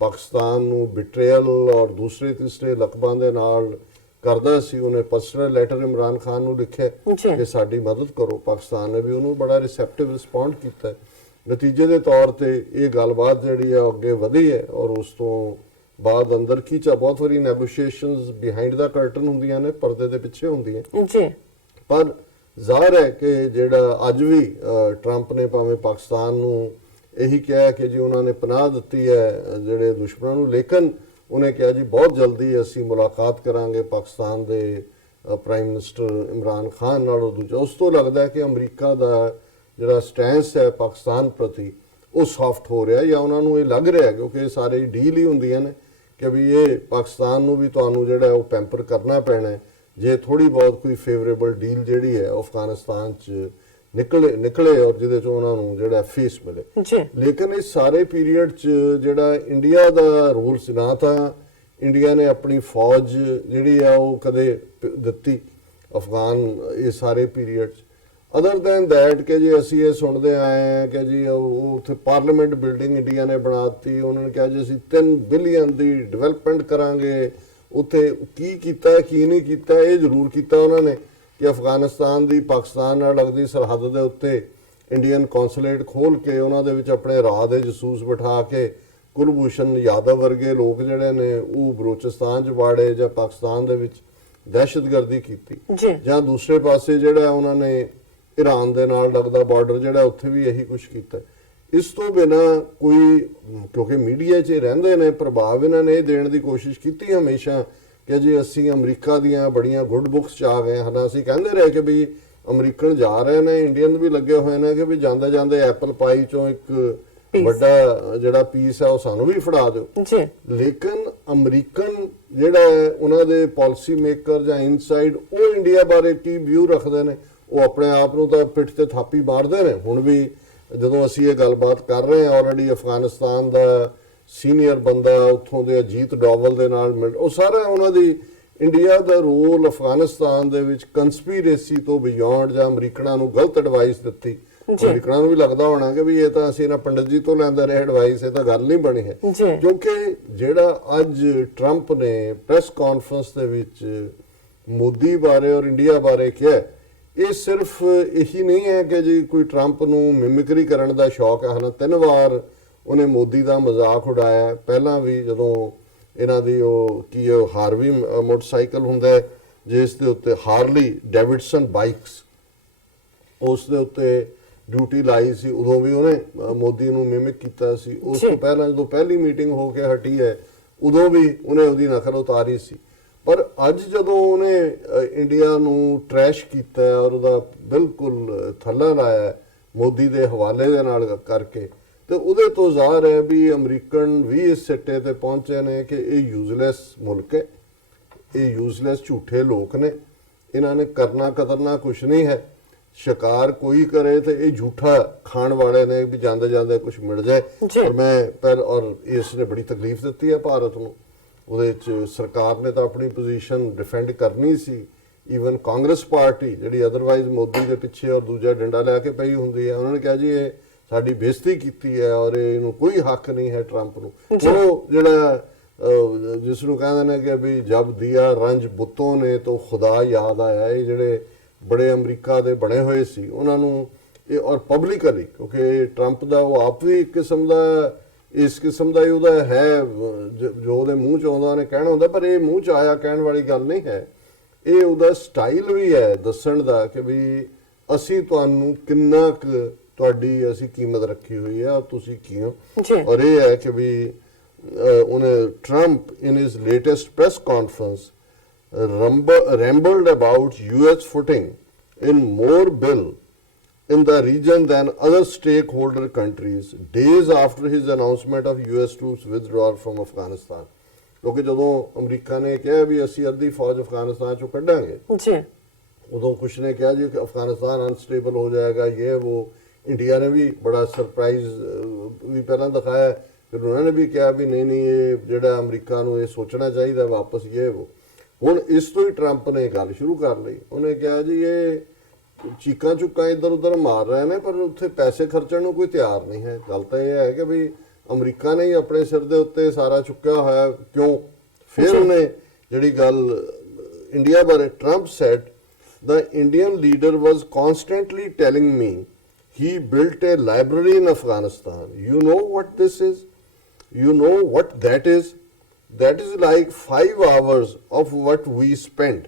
ਪਾਕਿਸਤਾਨ ਨੂੰ ਬਿਟਰੇਅਲ ਔਰ ਦੂਸਰੇ ਤੀਸਰੇ ਲਕਬਾਂ ਦੇ ਨਾਲ ਕਰਦਾ ਸੀ, ਉਹਨੇ ਪਰਸਨਲ ਲੈਟਰ ਇਮਰਾਨ ਖਾਨ ਨੂੰ ਲਿਖਿਆ ਕਿ ਸਾਡੀ ਮਦਦ ਕਰੋ। ਪਾਕਿਸਤਾਨ ਨੇ ਵੀ ਉਹਨੂੰ ਬੜਾ ਰਿਸੈਪਟਿਵ ਰਿਸਪੌਂਡ ਕੀਤਾ। ਨਤੀਜੇ ਦੇ ਤੌਰ ਤੇ ਇਹ ਗੱਲਬਾਤ ਜਿਹੜੀ ਆ ਅੱਗੇ ਵਧੀ ਹੈ ਔਰ ਉਸ ਤੋਂ ਬਾਅਦ ਅੰਦਰ ਖਿੱਚਾ ਬਹੁਤ ਵਾਰੀ ਨੈਗੋਸ਼ੀਏਸ਼ਨਸ ਬਿਹਾਈਂਡ ਦਾ ਕਰਟਨ ਹੁੰਦੀਆਂ ਨੇ, ਪਰਦੇ ਦੇ ਪਿੱਛੇ ਹੁੰਦੀਆਂ ਜੀ। ਪਰ ਜ਼ਾਹਰ ਹੈ ਕਿ ਜਿਹੜਾ ਅੱਜ ਵੀ ਟਰੰਪ ਨੇ ਭਾਵੇਂ ਪਾਕਿਸਤਾਨ ਨੂੰ ਇਹੀ ਕਿਹਾ ਕਿ ਜੀ ਉਹਨਾਂ ਨੇ ਪਨਾਹ ਦਿੱਤੀ ਹੈ ਜਿਹੜੇ ਦੁਸ਼ਮਣਾਂ ਨੂੰ, ਲੇਕਿਨ ਉਹਨੇ ਕਿਹਾ ਜੀ ਬਹੁਤ ਜਲਦੀ ਅਸੀਂ ਮੁਲਾਕਾਤ ਕਰਾਂਗੇ ਪਾਕਿਸਤਾਨ ਦੇ ਪ੍ਰਾਈਮ ਮਿਨਿਸਟਰ ਇਮਰਾਨ ਖਾਨ ਨਾਲ। ਉਹ ਦੂਜਾ ਉਸ ਤੋਂ ਲੱਗਦਾ ਹੈ ਕਿ ਅਮਰੀਕਾ ਦਾ ਜਿਹੜਾ ਸਟੈਂਸ ਹੈ ਪਾਕਿਸਤਾਨ ਪ੍ਰਤੀ ਉਹ ਸੌਫਟ ਹੋ ਰਿਹਾ, ਜਾਂ ਉਹਨਾਂ ਨੂੰ ਇਹ ਲੱਗ ਰਿਹਾ, ਕਿਉਂਕਿ ਇਹ ਸਾਰੇ ਡੀਲ ਹੀ ਹੁੰਦੀਆਂ ਨੇ ਕਿ ਵੀ ਇਹ ਪਾਕਿਸਤਾਨ ਨੂੰ ਵੀ ਤੁਹਾਨੂੰ ਜਿਹੜਾ ਉਹ ਪੈਂਪਰ ਕਰਨਾ ਪੈਣਾ ਹੈ ਜੇ ਥੋੜੀ ਬਹੁਤ ਕੋਈ ਫੇਵਰੇਬਲ ਡੀਲ ਜਿਹੜੀ ਹੈ ਅਫਗਾਨਿਸਤਾਨ 'ਚ ਨਿਕਲੇ ਔਰ ਜਿਹਦੇ 'ਚ ਉਹਨਾਂ ਨੂੰ ਜਿਹੜਾ ਫੇਸ ਮਿਲੇ। ਲੇਕਿਨ ਇਸ ਸਾਰੇ ਪੀਰੀਅਡ 'ਚ ਜਿਹੜਾ ਇੰਡੀਆ ਦਾ ਰੋਲ ਸੀ, ਨਾ ਤਾਂ ਇੰਡੀਆ ਨੇ ਆਪਣੀ ਫੌਜ ਜਿਹੜੀ ਆ ਉਹ ਕਦੇ ਦਿੱਤੀ ਅਫਗਾਨ ਇਹ ਸਾਰੇ ਪੀਰੀਅਡ 'ਚ, ਅਦਰ ਦੈਨ ਦੈਟ ਕਿ ਜੀ ਅਸੀਂ ਇਹ ਸੁਣਦੇ ਆਏ ਹਾਂ ਕਿ ਜੀ ਉਹ ਉੱਥੇ ਪਾਰਲੀਮੈਂਟ ਬਿਲਡਿੰਗ ਇੰਡੀਆ ਨੇ ਬਣਾਤੀ, ਉਹਨਾਂ ਨੇ ਕਿਹਾ ਜੀ ਅਸੀਂ 3 ਬਿਲੀਅਨ ਦੀ ਡਿਵੈਲਪਮੈਂਟ ਕਰਾਂਗੇ। ਉੱਥੇ ਕੀ ਕੀਤਾ ਕੀ ਨਹੀਂ ਕੀਤਾ, ਇਹ ਜ਼ਰੂਰ ਕੀਤਾ ਉਹਨਾਂ ਨੇ ਕਿ ਅਫਗਾਨਿਸਤਾਨ ਦੀ ਪਾਕਿਸਤਾਨ ਨਾਲ ਲੱਗਦੀ ਸਰਹੱਦ ਦੇ ਉੱਤੇ ਇੰਡੀਅਨ ਕੌਂਸੂਲੇਟ ਖੋਲ ਕੇ ਉਹਨਾਂ ਦੇ ਵਿੱਚ ਆਪਣੇ ਰਾਹ ਦੇ ਜਸੂਸ ਬਿਠਾ ਕੇ ਕੁਲਭੂਸ਼ਣ ਯਾਦਵ ਵਰਗੇ ਲੋਕ ਜਿਹੜੇ ਨੇ ਉਹ ਬਲੋਚਿਸਤਾਨ 'ਚ ਵਾੜੇ ਜਾਂ ਪਾਕਿਸਤਾਨ ਦੇ ਵਿੱਚ ਦਹਿਸ਼ਤਗਰਦੀ ਕੀਤੀ, ਜਾਂ ਦੂਸਰੇ ਪਾਸੇ ਜਿਹੜਾ ਉਹਨਾਂ ਨੇ ਈਰਾਨ ਦੇ ਨਾਲ ਲੱਗਦਾ ਬਾਰਡਰ ਜਿਹੜਾ ਉੱਥੇ ਵੀ ਇਹੀ ਕੁਝ ਕੀਤਾ। ਇਸ ਤੋਂ ਬਿਨਾਂ ਕੋਈ, ਕਿਉਂਕਿ ਮੀਡੀਆ 'ਚ ਰਹਿੰਦੇ ਨੇ, ਪ੍ਰਭਾਵ ਇਹਨਾਂ ਨੇ ਇਹ ਦੇਣ ਦੀ ਕੋਸ਼ਿਸ਼ ਕੀਤੀ ਹਮੇਸ਼ਾ ਕਿ ਜੀ ਅਸੀਂ ਅਮਰੀਕਾ ਦੀਆਂ ਬੜੀਆਂ ਗੁੱਡ ਬੁੱਕਸ 'ਚ ਆ ਗਏ ਹਾਂ। ਅਸੀਂ ਕਹਿੰਦੇ ਰਹੇ ਕਿ ਵੀ ਅਮਰੀਕਨ ਜਾ ਰਹੇ ਨੇ, ਇੰਡੀਅਨ ਵੀ ਲੱਗੇ ਹੋਏ ਨੇ ਕਿ ਵੀ ਜਾਂਦੇ ਜਾਂਦੇ ਐਪਲ ਪਾਈ 'ਚੋਂ ਇੱਕ ਵੱਡਾ ਜਿਹੜਾ ਪੀਸ ਹੈ ਉਹ ਸਾਨੂੰ ਵੀ ਫੜਾ ਦਿਓ। ਲੇਕਿਨ ਅਮਰੀਕਨ ਜਿਹੜਾ ਉਹਨਾਂ ਦੇ ਪਾਲਿਸੀ ਮੇਕਰ ਜਾਂ ਇਨਸਾਈਡ ਉਹ ਇੰਡੀਆ ਬਾਰੇ ਕੀ ਵਿਊ ਰੱਖਦੇ ਨੇ, ਉਹ ਆਪਣੇ ਆਪ ਨੂੰ ਤਾਂ ਪਿੱਠ ਤੇ ਥਾਪੀ ਮਾਰਦੇ ਨੇ। ਹੁਣ ਵੀ ਜਦੋਂ ਅਸੀਂ ਇਹ ਗੱਲਬਾਤ ਕਰ ਰਹੇ ਹਾਂ, ਆਲਰੇਡੀ ਅਫਗਾਨਿਸਤਾਨ ਦਾ ਸੀਨੀਅਰ ਬੰਦਾ ਉੱਥੋਂ ਦੇ ਅਜੀਤ ਡੋਵਲ ਦੇ ਨਾਲ ਮਿਲ, ਉਹ ਸਾਰਾ ਉਹਨਾਂ ਦੀ ਇੰਡੀਆ ਦਾ ਰੋਲ ਅਫਗਾਨਿਸਤਾਨ ਦੇ ਵਿੱਚ ਕੰਸਪੀਰੇਸੀ ਤੋਂ ਬਿਯੋਂਡ, ਜਾਂ ਅਮਰੀਕਨਾਂ ਨੂੰ ਗਲਤ ਐਡਵਾਈਸ ਦਿੱਤੀ। ਅਮਰੀਕਨਾਂ ਨੂੰ ਵੀ ਲੱਗਦਾ ਹੋਣਾ ਕਿ ਵੀ ਇਹ ਤਾਂ ਅਸੀਂ ਇਹਨਾਂ ਪੰਡਤ ਜੀ ਤੋਂ ਲੈਂਦੇ ਰਹੇ ਐਡਵਾਈਸ, ਇਹ ਤਾਂ ਗੱਲ ਨਹੀਂ ਬਣੀ ਹੈ। ਕਿਉਂਕਿ ਜਿਹੜਾ ਅੱਜ ਟਰੰਪ ਨੇ ਪ੍ਰੈਸ ਕਾਨਫਰੰਸ ਦੇ ਵਿੱਚ ਮੋਦੀ ਬਾਰੇ ਔਰ ਇੰਡੀਆ ਬਾਰੇ ਕਿਹਾ, ਇਹ ਸਿਰਫ ਇਹੀ ਨਹੀਂ ਹੈ ਕਿ ਜੀ ਕੋਈ ਟਰੰਪ ਨੂੰ ਮਿਮਿਕਰੀ ਕਰਨ ਦਾ ਸ਼ੌਕ ਹੈ। ਹਨ 3 ਵਾਰ ਉਹਨੇ ਮੋਦੀ ਦਾ ਮਜ਼ਾਕ ਉਡਾਇਆ। ਪਹਿਲਾਂ ਵੀ ਜਦੋਂ ਇਹਨਾਂ ਦੀ ਉਹ ਕੀ ਹਾਰਵੀ ਮੋਟਰਸਾਈਕਲ ਹੁੰਦਾ ਹੈ ਜਿਸ ਦੇ ਉੱਤੇ ਹਾਰਲੀ ਡੇਵਿਡਸਨ ਬਾਈਕਸ, ਉਸ ਦੇ ਉੱਤੇ ਡਿਊਟੀ ਲਾਈ ਸੀ, ਉਦੋਂ ਵੀ ਉਹਨੇ ਮੋਦੀ ਨੂੰ ਮਿਮਿਕ ਕੀਤਾ ਸੀ। ਉਸ ਤੋਂ ਪਹਿਲਾਂ ਜਦੋਂ ਪਹਿਲੀ ਮੀਟਿੰਗ ਹੋ ਕੇ ਹਟੀ ਹੈ ਉਦੋਂ ਵੀ ਉਹਨੇ ਉਹਦੀ ਨਕਲ ਉਤਾਰੀ ਸੀ। ਪਰ ਅੱਜ ਜਦੋਂ ਉਹਨੇ ਇੰਡੀਆ ਨੂੰ ਟਰੈਸ਼ ਕੀਤਾ ਔਰ ਉਹਦਾ ਬਿਲਕੁਲ ਥੱਲਾ ਲਾਇਆ ਮੋਦੀ ਦੇ ਹਵਾਲੇ ਦੇ ਨਾਲ ਕਰਕੇ, ਤੇ ਉਹਦੇ ਤੋਂ ਜ਼ਾਹਰ ਹੈ ਵੀ ਅਮਰੀਕਨ ਵੀ ਇਸ ਸਿੱਟੇ ਤੇ ਪਹੁੰਚੇ ਨੇ ਕਿ ਇਹ ਯੂਜ਼ਲੈਸ ਮੁਲਕ ਹੈ, ਇਹ ਯੂਜ਼ਲੈਸ ਝੂਠੇ ਲੋਕ ਨੇ, ਇਹਨਾਂ ਨੇ ਕਰਨਾ ਕਤਰਨਾ ਕੁਛ ਨਹੀਂ ਹੈ। ਸ਼ਿਕਾਰ ਕੋਈ ਕਰੇ ਤੇ ਇਹ ਝੂਠਾ ਖਾਣ ਵਾਲੇ ਨੇ ਵੀ ਜਾਂਦੇ ਜਾਂਦੇ ਕੁਝ ਮਿਲ ਜਾਏ। ਔਰ ਮੈਂ ਔਰ ਇਸ ਨੇ ਬੜੀ ਤਕਲੀਫ ਦਿੱਤੀ ਹੈ ਭਾਰਤ ਨੂੰ। ਉਹਦੇ ਚ ਸਰਕਾਰ ਨੇ ਤਾਂ ਆਪਣੀ ਪੋਜੀਸ਼ਨ ਡਿਫੈਂਡ ਕਰਨੀ ਸੀ। ਈਵਨ ਕਾਂਗਰਸ ਪਾਰਟੀ ਜਿਹੜੀ ਅਦਰਵਾਈਜ਼ ਮੋਦੀ ਦੇ ਪਿੱਛੇ ਔਰ ਦੂਜਾ ਡੰਡਾ ਲੈ ਕੇ ਪਈ ਹੁੰਦੀ ਹੈ, ਉਹਨਾਂ ਨੇ ਕਿਹਾ ਜੀ ਇਹ ਸਾਡੀ ਬੇਇੱਜ਼ਤੀ ਕੀਤੀ ਹੈ ਔਰ ਇਹਨੂੰ ਕੋਈ ਹੱਕ ਨਹੀਂ ਹੈ ਟਰੰਪ ਨੂੰ। ਉਹ ਜਿਹੜਾ ਜਿਸ ਨੂੰ ਕਹਿੰਦੇ ਨੇ ਕਿ ਵੀ ਜਬ ਦਿਆ ਰੰਜ ਬੁੱਤੋਂ ਨੇ ਤਾਂ ਖੁਦਾ ਯਾਦ ਆਇਆ, ਇਹ ਜਿਹੜੇ ਬੜੇ ਅਮਰੀਕਾ ਦੇ ਬਣੇ ਹੋਏ ਸੀ ਉਹਨਾਂ ਨੂੰ ਇਹ ਔਰ ਪਬਲਿਕਲੀ, ਕਿਉਂਕਿ ਟਰੰਪ ਦਾ ਉਹ ਆਪ ਵੀ ਇੱਕ ਕਿਸਮ ਦਾ ਇਸ ਕਿਸਮ ਦਾ ਹੀ ਉਹਦਾ ਹੈ ਜੋ ਉਹਦੇ ਮੂੰਹ ਚ ਆਉਂਦਾ ਉਹਨੇ ਕਹਿਣਾ ਹੁੰਦਾ, ਪਰ ਇਹ ਮੂੰਹ ਚ ਆਇਆ ਕਹਿਣ ਵਾਲੀ ਗੱਲ ਨਹੀਂ ਹੈ। ਇਹ ਉਹਦਾ ਸਟਾਈਲ ਵੀ ਹੈ ਦੱਸਣ ਦਾ ਕਿ ਵੀ ਅਸੀਂ ਤੁਹਾਨੂੰ ਕਿੰਨਾ ਕੁ ਤੁਹਾਡੀ ਅਸੀਂ ਕੀਮਤ ਰੱਖੀ ਹੋਈ ਹੈ, ਤੁਸੀਂ ਕੀ ਹੋ। ਔਰ ਇਹ ਹੈ ਕਿ ਵੀ ਉਹਨੇ Trump in his latest press conference rambled about US footing in more bill in the region than other stakeholder countries days after his announcement of US troops withdrawal from Afghanistan। ਕਿਉਂਕਿ ਜਦੋਂ ਅਮਰੀਕਾ ਨੇ ਕਿਹਾ ਵੀ ਅਸੀਂ ਅੱਧੀ ਫੌਜ ਅਫਗਾਨਿਸਤਾਨ ਚੋਂ ਕੱਢਾਂਗੇ ਜੀ, ਉਦੋਂ ਕੁਛ ਨੇ ਕਿਹਾ ਜੀ ਕਿ ਅਫਗਾਨਿਸਤਾਨ ਅਨਸਟੇਬਲ ਹੋ ਜਾਏਗਾ, ਇਹ ਉਹ। ਇੰਡੀਆ ਨੇ ਵੀ ਬੜਾ ਸਰਪ੍ਰਾਈਜ਼ ਵੀ ਪਹਿਲਾਂ ਦਿਖਾਇਆ, ਫਿਰ ਉਹਨਾਂ ਨੇ ਵੀ ਕਿਹਾ ਵੀ ਨਹੀਂ ਨਹੀਂ ਇਹ ਜਿਹੜਾ ਅਮਰੀਕਾ ਨੂੰ ਇਹ ਸੋਚਣਾ ਚਾਹੀਦਾ ਵਾਪਸ ਇਹ ਉਹ। ਹੁਣ ਇਸ ਤੋਂ ਹੀ ਟਰੰਪ ਨੇ ਗੱਲ ਸ਼ੁਰੂ ਕਰ ਲਈ। ਉਹਨੇ ਕਿਹਾ ਜੀ ਇਹ ਚੀਕਾਂ ਚੁੱਕਾਂ ਇੱਧਰ ਉੱਧਰ ਮਾਰ ਰਹੇ ਨੇ ਪਰ ਉੱਥੇ ਪੈਸੇ ਖਰਚਣ ਨੂੰ ਕੋਈ ਤਿਆਰ ਨਹੀਂ ਹੈ। ਗੱਲ ਤਾਂ ਇਹ ਹੈ ਕਿ ਵੀ ਅਮਰੀਕਾ ਨੇ ਹੀ ਆਪਣੇ ਸਿਰ ਦੇ ਉੱਤੇ ਸਾਰਾ ਚੁੱਕਿਆ ਹੋਇਆ ਕਿਉਂ। ਫਿਰ ਉਹਨੇ ਜਿਹੜੀ ਗੱਲ ਇੰਡੀਆ ਬਾਰੇ Trump said, the Indian leader was constantly telling me he built a library in Afghanistan. You know what this is? You know what that is? That is like 5 hours of what we spend.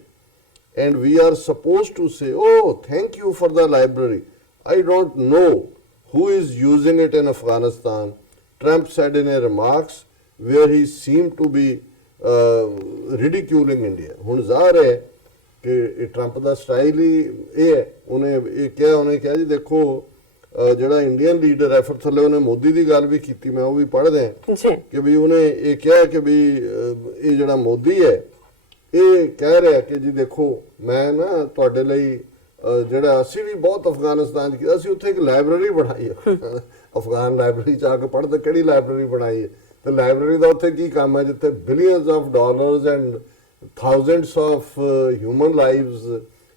And we are supposed to say, oh, thank you for the library. I don't know who is using it in Afghanistan, Trump said in a remarks where he seemed to be ridiculing India. ਹੁਣ ਜ਼ਾਹਰ ਹੈ ਕਿ ਇਹ Trump ਦਾ style ਹੀ ਇਹ ਹੈ। ਉਹਨੇ ਇਹ ਕਿਹਾ ਜੀ ਦੇਖੋ ਜਿਹੜਾ ਇੰਡੀਅਨ ਲੀਡਰ ਹੈ, ਫਿਰ ਥੱਲੇ ਉਹਨੇ ਮੋਦੀ ਦੀ ਗੱਲ ਵੀ ਕੀਤੀ, ਮੈਂ ਉਹ ਵੀ ਪੜ੍ਹਦੇ ਹਾਂ ਕਿ ਵੀ ਉਹਨੇ ਇਹ ਕਿਹਾ ਕਿ ਵੀ ਇਹ ਜਿਹੜਾ ਮੋਦੀ ਹੈ ਇਹ ਕਹਿ ਰਿਹਾ ਕਿ ਜੀ ਦੇਖੋ ਮੈਂ ਨਾ ਤੁਹਾਡੇ ਲਈ ਜਿਹੜਾ ਅਸੀਂ ਵੀ ਬਹੁਤ ਅਫਗਾਨਿਸਤਾਨ 'ਚ ਅਸੀਂ ਉੱਥੇ ਇੱਕ ਲਾਇਬ੍ਰੇਰੀ ਬਣਾਈ ਹੈ। ਅਫਗਾਨ ਲਾਇਬ੍ਰੇਰੀ 'ਚ ਆ ਕੇ ਪੜ੍ਹਦੇ ਕਿਹੜੀ ਲਾਇਬ੍ਰੇਰੀ ਬਣਾਈ ਹੈ, ਤੇ ਲਾਇਬ੍ਰੇਰੀ ਦਾ ਉੱਥੇ ਕੀ ਕੰਮ ਹੈ ਜਿੱਥੇ billions of dollars and thousands of human lives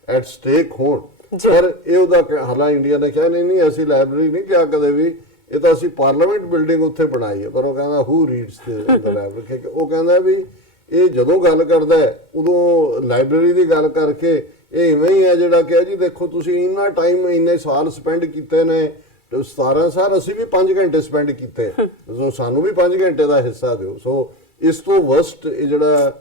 at stake ਹੋਣ। ਪਰ ਇਹ ਉਹਦਾ ਹਾਲਾਂ ਇੰਡੀਆ ਨੇ ਕਿਹਾ ਨਹੀਂ ਨਹੀਂ ਅਸੀਂ ਲਾਇਬ੍ਰੇਰੀ ਨਹੀਂ ਕਿਹਾ ਕਦੇ ਵੀ, ਇਹ ਤਾਂ ਅਸੀਂ ਪਾਰਲੀਮੈਂਟ ਬਿਲਡਿੰਗ ਉੱਥੇ ਬਣਾਈ ਹੈ। ਪਰ ਉਹ ਕਹਿੰਦਾ who reads the library, ਉਹ ਕਹਿੰਦਾ ਵੀ ਇਹ ਜਦੋਂ ਗੱਲ ਕਰਦਾ ਉਦੋਂ ਲਾਇਬ੍ਰੇਰੀ ਦੀ ਗੱਲ ਕਰਕੇ ਇਹ ਇਵੇਂ ਹੀ ਹੈ ਜਿਹੜਾ ਕਿਹਾ ਜੀ ਦੇਖੋ ਤੁਸੀਂ ਇੰਨਾ ਟਾਈਮ ਇੰਨੇ ਸਾਲ ਸਪੈਂਡ ਕੀਤੇ ਨੇ, 17 ਸਾਲ ਅਸੀਂ ਵੀ 5 ਘੰਟੇ ਸਪੈਂਡ ਕੀਤੇ, ਸੋ ਸਾਨੂੰ ਵੀ 5 ਘੰਟੇ ਦਾ ਹਿੱਸਾ ਦਿਓ। ਸੋ ਇਸ ਤੋਂ ਵਰਸਟ ਇਹ ਜਿਹੜਾ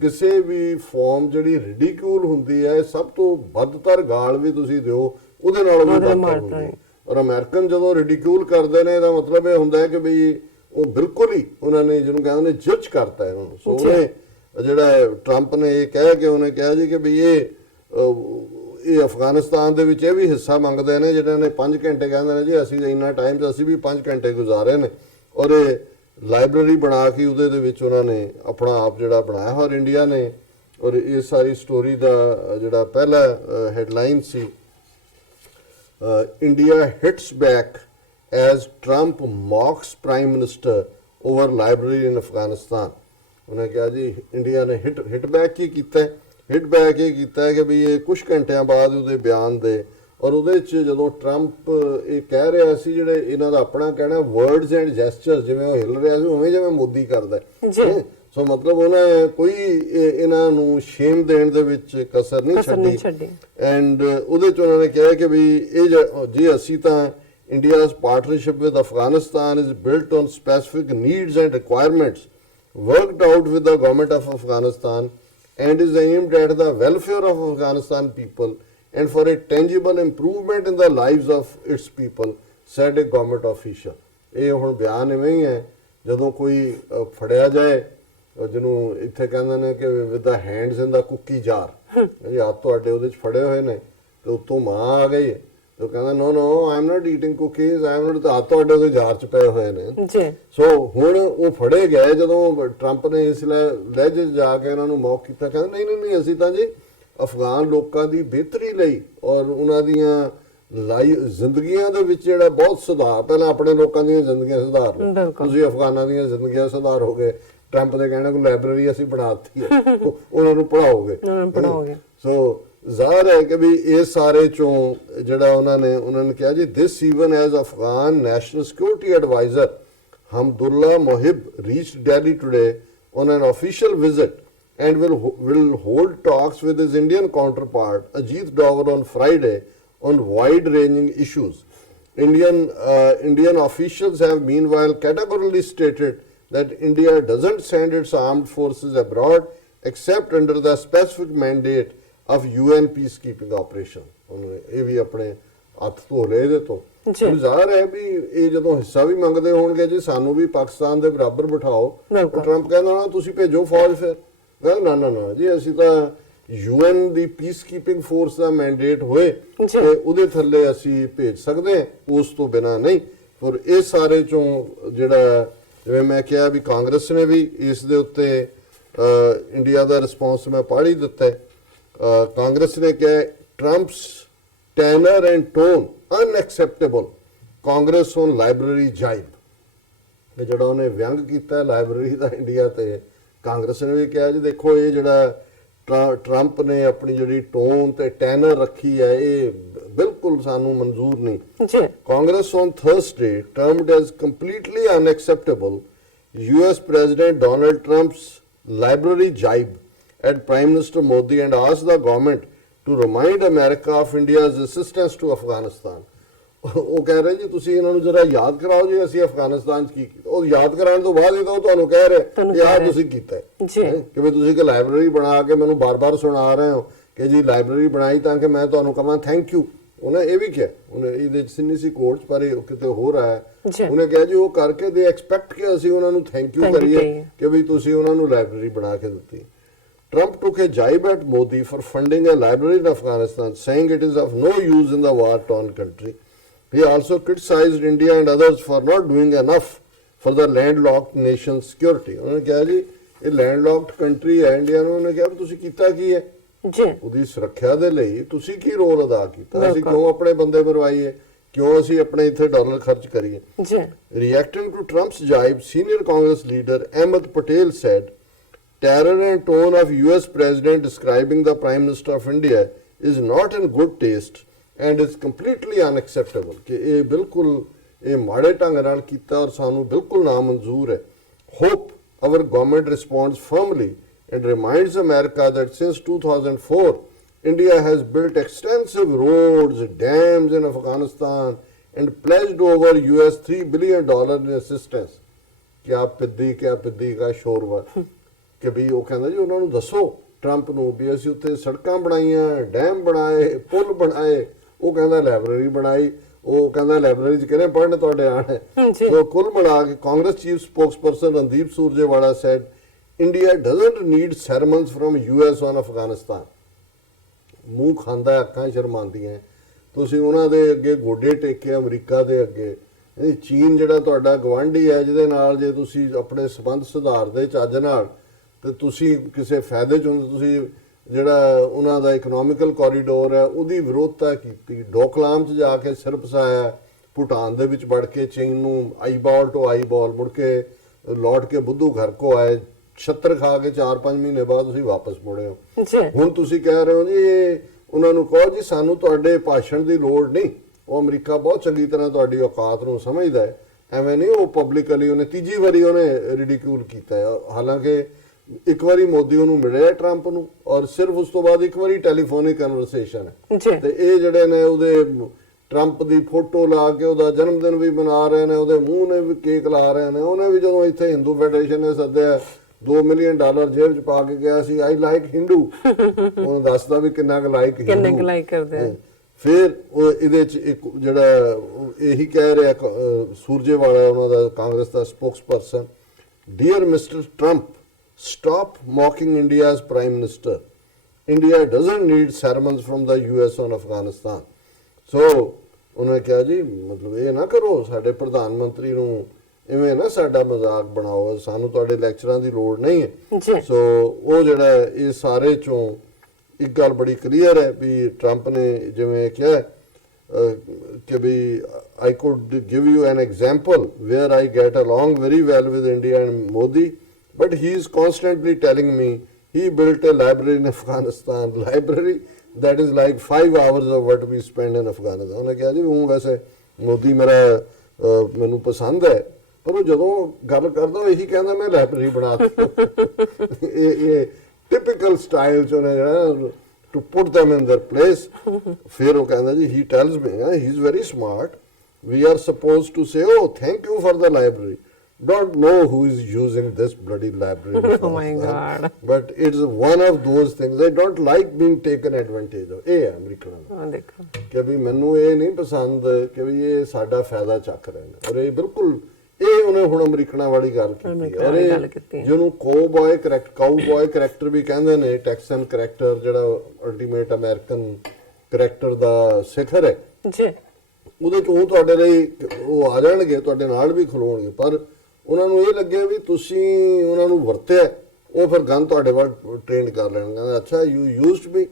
ਕਿਸੇ ਵੀ ਫਾਰਮ ਜਿਹੜੀ ਰਿਡੀਕਿਊਲ ਹੁੰਦੀ ਹੈ, ਸਭ ਤੋਂ ਵੱਧਤਰ ਗਾਲ ਵੀ ਤੁਸੀਂ ਦਿਓ ਉਹਦੇ ਨਾਲ ਵੀ ਬਦਤਰ ਹੁੰਦੀ ਹੈ। ਔਰ ਅਮਰੀਕਨ ਜਦੋਂ ਰਿਡੀਕਿਊਲ ਕਰਦੇ ਨੇ ਇਹਦਾ ਮਤਲਬ ਇਹ ਹੁੰਦਾ ਹੈ ਕਿ ਬਈ ਉਹ ਬਿਲਕੁਲ ਹੀ ਉਹਨਾਂ ਨੇ ਜਿਹਨੂੰ ਕਹਿੰਦੇ ਨੇ ਜੱਜ ਕਰਤਾ ਇਹਨਾਂ ਨੂੰ। ਸੋ ਉਹਨੇ ਜਿਹੜਾ ਟਰੰਪ ਨੇ ਇਹ ਕਹਿ ਕੇ ਉਹਨੇ ਕਿਹਾ ਜੀ ਕਿ ਬਈ ਇਹ ਅਫਗਾਨਿਸਤਾਨ ਦੇ ਵਿੱਚ ਇਹ ਵੀ ਹਿੱਸਾ ਮੰਗਦੇ ਨੇ ਜਿਹਨਾਂ ਨੇ 5 ਘੰਟੇ ਕਹਿੰਦੇ ਨੇ ਜੀ ਅਸੀਂ ਇੰਨਾ ਟਾਈਮ 'ਚ ਅਸੀਂ ਵੀ 5 ਘੰਟੇ ਗੁਜ਼ਾਰੇ ਨੇ। ਔਰ ਇਹ ਲਾਇਬ੍ਰੇਰੀ ਬਣਾ ਕੇ ਉਹਦੇ ਦੇ ਵਿੱਚ ਉਹਨਾਂ ਨੇ ਆਪਣਾ ਆਪ ਜਿਹੜਾ ਬਣਾਇਆ। ਔਰ ਇੰਡੀਆ ਨੇ ਔਰ ਇਹ ਸਾਰੀ ਸਟੋਰੀ ਦਾ ਜਿਹੜਾ ਪਹਿਲਾ ਹੈਡਲਾਈਨ ਸੀ, India hits back as Trump mocks prime minister over library in Afghanistan. ਉਹਨੇ ਕਿਹਾ ਜੀ ਇੰਡੀਆ ਨੇ ਹਿਟ ਬੈਕ ਕੀ ਕੀਤਾ, ਹਿਟ ਬੈਕ ਇਹ ਕੀਤਾ ਕਿ ਵੀ ਇਹ ਕੁਝ ਘੰਟਿਆਂ ਬਾਅਦ ਉਹਦੇ ਬਿਆਨ ਦੇ ਔਰ ਉਹਦੇ 'ਚ ਜਦੋਂ ਟਰੰਪ ਇਹ ਕਹਿ ਰਿਹਾ ਸੀ ਜਿਹੜੇ ਇਹਨਾਂ ਦਾ ਆਪਣਾ ਕਹਿਣਾ ਵਰਡਸ ਐਂਡ ਜੈਸਚਰਸ ਜਿਵੇਂ ਉਹ ਹਿੱਲ ਰਿਹਾ ਸੀ ਉਵੇਂ ਜਿਵੇਂ ਮੋਦੀ ਕਰਦਾ। ਸੋ ਮਤਲਬ ਉਹਨੇ ਕੋਈ ਇਹਨਾਂ ਨੂੰ ਸ਼ੇਮ ਦੇਣ ਦੇ ਵਿੱਚ ਕਸਰ ਨਹੀਂ ਛੱਡੀ। ਐਂਡ ਉਹਦੇ 'ਚ ਉਹਨਾਂ ਨੇ ਕਿਹਾ ਕਿ ਵੀ ਇਹ ਜੀ ਅਸੀਂ ਤਾਂ India's partnership with Afghanistan is built on specific needs and requirements worked out with the government of Afghanistan and is aimed at the welfare of Afghanistan people and for a tangible improvement in the lives of its people, said a government official। ਇਹ ਹੁਣ ਬਿਆਨ ਇਵੇਂ ਹੀ ਹੈ ਜਦੋਂ ਕੋਈ ਫੜਿਆ ਜਾਏ ਜਿਹਨੂੰ ਇੱਥੇ ਕਹਿੰਦੇ ਨੇ ਕਿ with the hands in the cookie jar, ਜੀ ਹੱਥ ਤੁਹਾਡੇ ਉਹਦੇ 'ਚ ਫੜੇ ਹੋਏ ਨੇ ਤੇ ਉੱਤੋਂ ਮਾਂ ਆ ਗਈ ਹੈ ਤੇ ਉਹ ਕਹਿੰਦਾ no no I am not eating cookies, I am not, ਹੱਥ ਤੁਹਾਡੇ ਉਹਦੇ ਜਾਰ 'ਚ ਪਏ ਹੋਏ ਨੇ ਜੀ। ਸੋ ਹੁਣ ਉਹ ਫੜੇ ਗਏ ਜਦੋਂ ਟਰੰਪ ਨੇ ਇਸ ਲਹਿਜੇ 'ਚ ਜਾ ਕੇ ਉਹਨਾਂ ਨੂੰ ਮੌਕ ਕੀਤਾ, ਕਹਿੰਦੇ ਨਹੀਂ ਨਹੀਂ ਨਹੀਂ, ਅਸੀਂ ਤਾਂ ਜੀ ਅਫਗਾਨ ਲੋਕਾਂ ਦੀ ਬਿਹਤਰੀ ਲਈ ਔਰ ਉਹਨਾਂ ਦੀਆਂ ਜ਼ਿੰਦਗੀਆਂ ਦੇ ਵਿੱਚ ਜਿਹੜਾ ਬਹੁਤ ਸੁਧਾਰ, ਪਹਿਲਾਂ ਆਪਣੇ ਲੋਕਾਂ ਦੀਆਂ ਜ਼ਿੰਦਗੀਆਂ ਸੁਧਾਰ ਲਓ, ਤੁਸੀਂ ਅਫਗਾਨਾਂ ਦੀਆਂ ਜ਼ਿੰਦਗੀਆਂ ਸੁਧਾਰੋਗੇ, ਟਰੰਪ ਦੇ ਕਹਿਣਾ ਕੋਈ ਲਾਇਬ੍ਰੇਰੀ ਅਸੀਂ ਬਣਾਤੀ ਹੈ ਉਹਨਾਂ ਨੂੰ ਪੜਾਓਗੇ। ਸੋ ਜ਼ਾਹਰ ਹੈ ਕਿ ਵੀ ਇਹ ਸਾਰੇ ਚੋਂ ਜਿਹੜਾ ਉਹਨਾਂ ਨੇ ਕਿਹਾ ਜੀ this even as Afghan national security adviser Hamdullah Mohib reached Delhi today on an official visit and will hold talks with his Indian counterpart Ajit Doval on Friday on wide-ranging issues. Indian officials have meanwhile categorically stated that India doesn't send its armed forces abroad except under the specific mandate of UN peacekeeping operation. ਇਹ ਵੀ ਆਪਣੇ ਹੱਥ ਧੋ ਲਏ ਇਹਦੇ ਤੋਂ। ਜ਼ਾਹਰ ਹੈ ਵੀ ਇਹ ਜਦੋਂ ਹਿੱਸਾ ਵੀ ਮੰਗਦੇ ਹੋਣਗੇ ਜੀ ਸਾਨੂੰ ਵੀ ਪਾਕਿਸਤਾਨ ਦੇ ਬਰਾਬਰ ਬਿਠਾਓ, ਟਰੰਪ ਕਹਿੰਦਾ ਨਾ ਤੁਸੀਂ ਭੇਜੋ ਫੌਜ, ਫਿਰ ਕਹਿੰਦਾ ਨਾ ਨਾ ਜੀ ਅਸੀਂ ਤਾਂ UN ਦੀ ਪੀਸ ਕੀਪਿੰਗ ਫੋਰਸ ਦਾ ਮੈਂਡੇਟ ਹੋਏ ਤੇ ਉਹਦੇ ਥੱਲੇ ਅਸੀਂ ਭੇਜ ਸਕਦੇ ਹਾਂ, ਉਸ ਤੋਂ ਬਿਨਾਂ ਨਹੀਂ। ਪਰ ਇਹ ਸਾਰੇ ਚੋਂ ਜਿਹੜਾ ਜਿਵੇਂ ਮੈਂ ਕਿਹਾ ਵੀ ਕਾਂਗਰਸ ਨੇ ਵੀ ਇਸ ਦੇ ਉੱਤੇ ਇੰਡੀਆ ਦਾ ਰਿਸਪੌਂਸ ਮੈਂ ਪੜ੍ਹ ਹੀ ਦਿੱਤਾ ਹੈ। ਕਾਂਗਰਸ ਨੇ ਕਿਹਾ Trump's tenor and tone unacceptable, Congress on library jibe, ਤੇ ਜਿਹੜਾ ਉਹਨੇ ਵਿਅੰਗ ਕੀਤਾ ਲਾਇਬ੍ਰੇਰੀ ਦਾ ਇੰਡੀਆ ਤੇ, ਕਾਂਗਰਸ ਨੇ ਵੀ ਕਿਹਾ ਜੀ ਦੇਖੋ ਇਹ ਜਿਹੜਾ ਟਰੰਪ ਨੇ ਆਪਣੀ ਜਿਹੜੀ ਟੋਨ ਤੇ ਟੈਨਰ ਰੱਖੀ ਹੈ ਇਹ ਬਿਲਕੁਲ ਸਾਨੂੰ ਮਨਜ਼ੂਰ ਨਹੀਂ। Congress on Thursday termed as completely unacceptable US President Donald Trump's library jibe at Prime Minister Modi and asked the government to remind America of India's assistance to Afghanistan. ਉਹ ਕਹਿ ਰਹੇ ਜੀ ਤੁਸੀਂ ਇਹਨਾਂ ਨੂੰ ਜਰਾ ਯਾਦ ਕਰਾਓ ਜੀ ਅਸੀਂ ਅਫਗਾਨਿਸਤਾਨ 'ਚ ਕੀ ਕੀਤਾ। ਉਹ ਯਾਦ ਕਰਾਉਣ ਤੋਂ ਬਾਅਦ ਇਹ ਤਾਂ ਤੁਹਾਨੂੰ ਕਹਿ ਰਹੇ ਕਿ ਆਹ ਤੁਸੀਂ ਕੀਤਾ ਕਿ ਵੀ ਤੁਸੀਂ ਇੱਕ ਲਾਇਬ੍ਰੇਰੀ ਬਣਾ ਕੇ ਮੈਨੂੰ ਬਾਰ-ਬਾਰ ਸੁਣਾ ਰਹੇ ਹੋ ਕਿ ਜੀ ਲਾਇਬ੍ਰੇਰੀ ਬਣਾਈ ਤਾਂ ਕਿ ਮੈਂ ਤੁਹਾਨੂੰ ਕਹਾਂ ਥੈਂਕ ਯੂ। ਉਹਨੇ ਇਹ ਵੀ ਕਿਹਾ, ਉਹਨੇ ਇਹਦੇ 'ਚ ਸਿੰਨੀ ਸੀ ਕੋਰਟ 'ਚ ਪਰ ਇਹ ਕਿਤੇ ਹੋਰ ਆਇਆ, ਉਹਨੇ ਕਿਹਾ ਜੀ ਉਹ ਕਰਕੇ ਦੇ ਐਕਸਪੈਕਟ ਕਿ ਅਸੀਂ ਉਹਨਾਂ ਨੂੰ ਥੈਂਕ ਯੂ ਕਰੀਏ ਕਿ ਵੀ ਤੁਸੀਂ ਉਹਨਾਂ ਨੂੰ ਲਾਇਬ੍ਰੇਰੀ ਬਣਾ ਕੇ ਦਿੱਤੀ। Trump took a jibe at Modi for funding a library in Afghanistan, saying it is of no use in the war-torn country. He also criticized India and others for not doing enough for the landlocked nation's security. ਉਹਨੇ ਕਿਹਾ ਜੀ ਇਹ landlocked country ਹੈ India ਨੂੰ, ਉਹਨੇ ਕਿਹਾ ਤੁਸੀਂ ਕੀਤਾ ਕੀ ਹੈ ਉਹਦੀ ਸੁਰੱਖਿਆ ਦੇ ਲਈ, ਤੁਸੀਂ ਕੀ ਰੋਲ ਅਦਾ ਕੀਤਾ, ਅਸੀਂ ਕਿਉਂ ਆਪਣੇ ਬੰਦੇ ਮਰਵਾਈਏ, ਕਿਉਂ ਅਸੀਂ ਆਪਣੇ ਇੱਥੇ ਡਾਲਰ ਖਰਚ ਕਰੀਏ। Reacting to Trump's jibe, senior Congress leader Ahmed Patel said terror and tone of US President describing the Prime Minister of India is not in good taste and is completely unacceptable. कि ये बिल्कुल ये माड़े ढंग नाल कीता और सानू बिल्कुल नामंजूर है। Hope our government responds firmly and reminds America that since 2004 India has built extensive roads, dams in Afghanistan and pledged over US $3 billion in assistance. क्या पिद्दी का शोरवा ਕਿ ਵੀ ਉਹ ਕਹਿੰਦਾ ਜੀ ਉਹਨਾਂ ਨੂੰ ਦੱਸੋ ਟਰੰਪ ਨੂੰ ਵੀ ਅਸੀਂ ਉੱਥੇ ਸੜਕਾਂ ਬਣਾਈਆਂ, ਡੈਮ ਬਣਾਏ, ਪੁਲ ਬਣਾਏ, ਉਹ ਕਹਿੰਦਾ ਲਾਇਬ੍ਰੇਰੀ ਬਣਾਈ, ਉਹ ਕਹਿੰਦਾ ਲਾਇਬ੍ਰੇਰੀ 'ਚ ਕਿਹਨੇ ਪੜ੍ਹਨ ਤੁਹਾਡੇ ਆਣ। ਸੋ ਕੁੱਲ ਮਿਲਾ ਕੇ Congress chief spokesperson Randeep Surjewala said India doesn't need sermons from US on Afghanistan. ਮੂੰਹ ਖਾਂਦਾ, ਅੱਖਾਂ ਸ਼ਰਮਾਉਂਦੀਆਂ, ਤੁਸੀਂ ਉਹਨਾਂ ਦੇ ਅੱਗੇ ਗੋਡੇ ਟੇਕੇ ਅਮਰੀਕਾ ਦੇ ਅੱਗੇ। ਚੀਨ ਜਿਹੜਾ ਤੁਹਾਡਾ ਗਵਾਂਢੀ ਹੈ ਜਿਹਦੇ ਨਾਲ ਜੇ ਤੁਸੀਂ ਆਪਣੇ ਸੰਬੰਧ ਸੁਧਾਰਦੇ ਚੱਜ ਨਾਲ ਤੇ ਤੁਸੀਂ ਕਿਸੇ ਫਾਇਦੇ 'ਚ ਹੁੰਦੇ, ਤੁਸੀਂ ਜਿਹੜਾ ਉਹਨਾਂ ਦਾ ਇਕਨੋਮਿਕਲ ਕੋਰੀਡੋਰ ਹੈ ਉਹਦੀ ਵਿਰੋਧਤਾ ਕੀਤੀ, ਡੋਕਲਾਮ 'ਚ ਜਾ ਕੇ ਸਿਰ ਫਸਾਇਆ, ਭੂਟਾਨ ਦੇ ਵਿੱਚ ਵੜ ਕੇ ਚੀਨ ਨੂੰ ਆਈਬਾਲ ਟੂ ਆਈਬਾਲ, ਮੁੜ ਕੇ ਲੌਟ ਕੇ ਬੁੱਧੂ ਘਰ ਕੋ ਆਏ, ਛੱਤਰ ਖਾ ਕੇ 4-5 ਮਹੀਨੇ ਬਾਅਦ ਤੁਸੀਂ ਵਾਪਸ ਮੁੜੇ ਹੋ। ਹੁਣ ਤੁਸੀਂ ਕਹਿ ਰਹੇ ਹੋ ਜੀ ਉਹਨਾਂ ਨੂੰ ਕਹੋ ਜੀ ਸਾਨੂੰ ਤੁਹਾਡੇ ਭਾਸ਼ਣ ਦੀ ਲੋੜ ਨਹੀਂ, ਉਹ ਅਮਰੀਕਾ ਬਹੁਤ ਚੰਗੀ ਤਰ੍ਹਾਂ ਤੁਹਾਡੀ ਔਕਾਤ ਨੂੰ ਸਮਝਦਾ ਹੈ, ਐਵੇਂ ਨਹੀਂ। ਉਹ ਪਬਲਿਕਲੀ ਉਹਨੇ ਤੀਜੀ ਵਾਰੀ ਉਹਨੇ ਰਿਡੀਕਿਊਲ ਕੀਤਾ ਹੈ, ਹਾਲਾਂਕਿ ਇੱਕ ਵਾਰੀ ਮੋਦੀ ਉਹਨੂੰ ਮਿਲਿਆ ਟਰੰਪ ਨੂੰ ਔਰ ਸਿਰਫ ਉਸ ਤੋਂ ਬਾਅਦ ਇੱਕ ਵਾਰੀ ਟੈਲੀਫੋਨਿਕ ਕਨਵਰਸੇਸ਼ਨ ਹੈ। ਤੇ ਇਹ ਜਿਹੜੇ ਨੇ ਉਹਦੇ ਟਰੰਪ ਦੀ ਫੋਟੋ ਲਾ ਕੇ ਉਹਦਾ ਜਨਮ ਦਿਨ ਵੀ ਮਨਾ ਰਹੇ ਨੇ, ਉਹਦੇ ਮੂੰਹ ਨੇ ਵੀ ਕੇਕ ਲਾ ਰਹੇ ਨੇ। ਉਹਨੇ ਵੀ ਜਦੋਂ ਇੱਥੇ ਹਿੰਦੂ ਫੈਡਰੇਸ਼ਨ ਨੇ ਸੱਦਿਆ $2 ਮਿਲੀਅਨ ਜੇਬ 'ਚ ਪਾ ਕੇ ਗਿਆ ਸੀ, ਆਈ ਲਾਈਕ ਹਿੰਦੂ, ਉਹਨੂੰ ਦੱਸਦਾ ਵੀ ਕਿੰਨਾ ਕੁ ਲਾਈਕ ਕਰਦੇ। ਫਿਰ ਉਹ ਇਹਦੇ 'ਚ ਇੱਕ ਜਿਹੜਾ ਇਹੀ ਕਹਿ ਰਿਹਾ ਸੁਰਜੇਵਾਲਾ ਉਹਨਾਂ ਦਾ ਕਾਂਗਰਸ ਦਾ spokesperson, dear mister Trump, stop mocking India as prime minister. India doesn't need sermons from the US on Afghanistan. So ਉਹਨੇ ਕਿਹਾ ਜੀ ਮਤਲਬ ਇਹ ਨਾ ਕਰੋ, ਸਾਡੇ ਪ੍ਰਧਾਨ ਮੰਤਰੀ ਨੂੰ ਇਵੇਂ ਨਾ ਸਾਡਾ ਮਜ਼ਾਕ ਬਣਾਓ, ਸਾਨੂੰ ਤੁਹਾਡੇ ਲੈਕਚਰਾਂ ਦੀ ਲੋੜ ਨਹੀਂ ਹੈ। ਸੋ ਉਹ ਜਿਹੜਾ ਇਹ ਸਾਰੇ ਚੋਂ ਇੱਕ ਗੱਲ ਬੜੀ ਕਲੀਅਰ ਹੈ ਵੀ ਟਰੰਪ ਨੇ ਜਿਵੇਂ ਕਿਹਾ ਕਿ ਵੀ I could give you an example where I get along very well with India and Modi, but he is constantly telling me he built a library in Afghanistan, library that is like 5 hours of what we spend in Afghanistan. ਉਹਨੇ ਕਿਹਾ ਜੀ ਉਹ ਵੈਸੇ ਮੋਦੀ ਮੇਰਾ ਮੈਨੂੰ ਪਸੰਦ ਹੈ, ਪਰ ਉਹ ਜਦੋਂ ਗੱਲ ਕਰਦਾ ਉਹ ਇਹੀ ਕਹਿੰਦਾ ਮੈਂ ਲਾਇਬ੍ਰੇਰੀ ਬਣਾ ਦਿੱਤੀ। ਇਹ ਟਿਪੀਕਲ ਸਟਾਈਲ ਚ ਉਹਨੇ ਜਿਹੜਾ to put them in their place. ਫਿਰ ਉਹ ਕਹਿੰਦਾ ਜੀ he tells me he is very smart, we are supposed to say oh thank you for the library, don't know who is using this bloody library. Oh my God. But it's one of those things they don't like being taken advantage of. ਇਹ ਅਮਰੀਕਨਾਂ ਦਾ ਦੇਖੋ ਕਿ ਵੀ ਮੈਨੂੰ ਇਹ ਨਹੀਂ ਪਸੰਦ ਕਿ ਵੀ ਇਹ ਸਾਡਾ ਫਾਇਦਾ ਚੱਕ ਰਹੇ ਨੇ, ਔਰ ਇਹ ਬਿਲਕੁਲ ਇਹ ਉਹਨੇ ਹੁਣ ਅਮਰੀਕਨਾਂ ਵਾਲੀ ਗੱਲ ਕੀਤੀ। ਔਰ ਇਹ ਜਿਹਨੂੰ ਕਾਊਬॉय ਕਰੈਕਟਰ ਵੀ ਕਹਿੰਦੇ ਨੇ, ਟੈਕਸਨ ਕਰੈਕਟਰ ਜਿਹੜਾ ਅਲਟੀਮੇਟ ਅਮਰੀਕਨ ਕਰੈਕਟਰ ਦਾ ਸਿਖਰ ਹੈ ਜੀ, ਉਹਦੇ ਚ ਉਹ ਤੁਹਾਡੇ ਲਈ ਉਹ ਆ ਜਾਣਗੇ, ਤੁਹਾਡੇ ਨਾਲ ਵੀ ਖਲੋਣਗੇ, ਪਰ ਉਹਨਾਂ ਨੂੰ ਇਹ ਲੱਗੇ ਵੀ ਤੁਸੀਂ ਉਹਨਾਂ ਨੂੰ ਵਰਤਿਆ, ਉਹ ਫਿਰ ਗਨ ਤੁਹਾਡੇ ਵੱਲ ਟ੍ਰੇਨ ਕਰ ਲੈਣਗੇ। ਅੱਛਾ ਯੂ ਯੂਜ਼ਡ ਮੀ।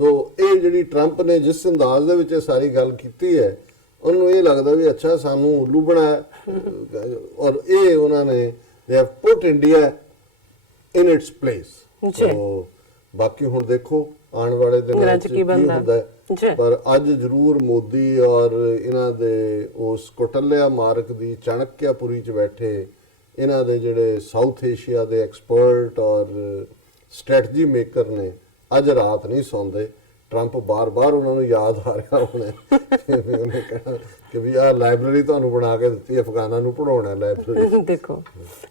ਸੋ ਇਹ ਜਿਹੜੀ ਟਰੰਪ ਨੇ ਜਿਸ ਅੰਦਾਜ਼ ਦੇ ਵਿੱਚ ਇਹ ਸਾਰੀ ਗੱਲ ਕੀਤੀ ਹੈ, ਉਹਨੂੰ ਇਹ ਲੱਗਦਾ ਵੀ ਅੱਛਾ ਸਾਨੂੰ ਉੱਲੂ ਬਣਾਇਆ, ਔਰ ਇਹ ਉਹਨਾਂ ਨੇ they have put India in its place. So ਬਾਕੀ ਹੁਣ ਦੇਖੋ ਆਉਣ ਵਾਲੇ ਦਿਨਾਂ ਵਿੱਚ ਕੀ ਹੁੰਦਾ ਹੈ, ਪਰ ਅੱਜ ਜ਼ਰੂਰ ਮੋਦੀ ਔਰ ਇਹਨਾਂ ਦੇ ਉਸ ਕੋਟਲਿਆ ਮਾਰਕ ਦੀ ਚਾਣਕਿਆਪੁਰੀ ਚ ਬੈਠੇ ਇਹਨਾਂ ਦੇ ਜਿਹੜੇ ਸਾਊਥ ਏਸ਼ੀਆ ਦੇ ਐਕਸਪਰਟ ਔਰ ਸਟ੍ਰੈਟਜੀ ਮੇਕਰ ਨੇ ਅੱਜ ਰਾਤ ਨਹੀਂ ਸੌਂਦੇ। ਟਰੰਪ ਬਾਰ-ਬਾਰ ਉਹਨਾਂ ਨੂੰ ਯਾਦ ਆ ਰਿਹਾ ਹੋਣਾ ਉਹਨੇ ਕਹਿਣਾ ਕਿ ਵੀ ਆਹ ਲਾਇਬ੍ਰੇਰੀ ਤੁਹਾਨੂੰ ਬਣਾ ਕੇ ਦਿੱਤੀ, ਅਫਗਾਨਾਂ ਨੂੰ ਪੜਾਉਣਾ ਲਾਇਬ੍ਰੇਰੀ। ਦੇਖੋ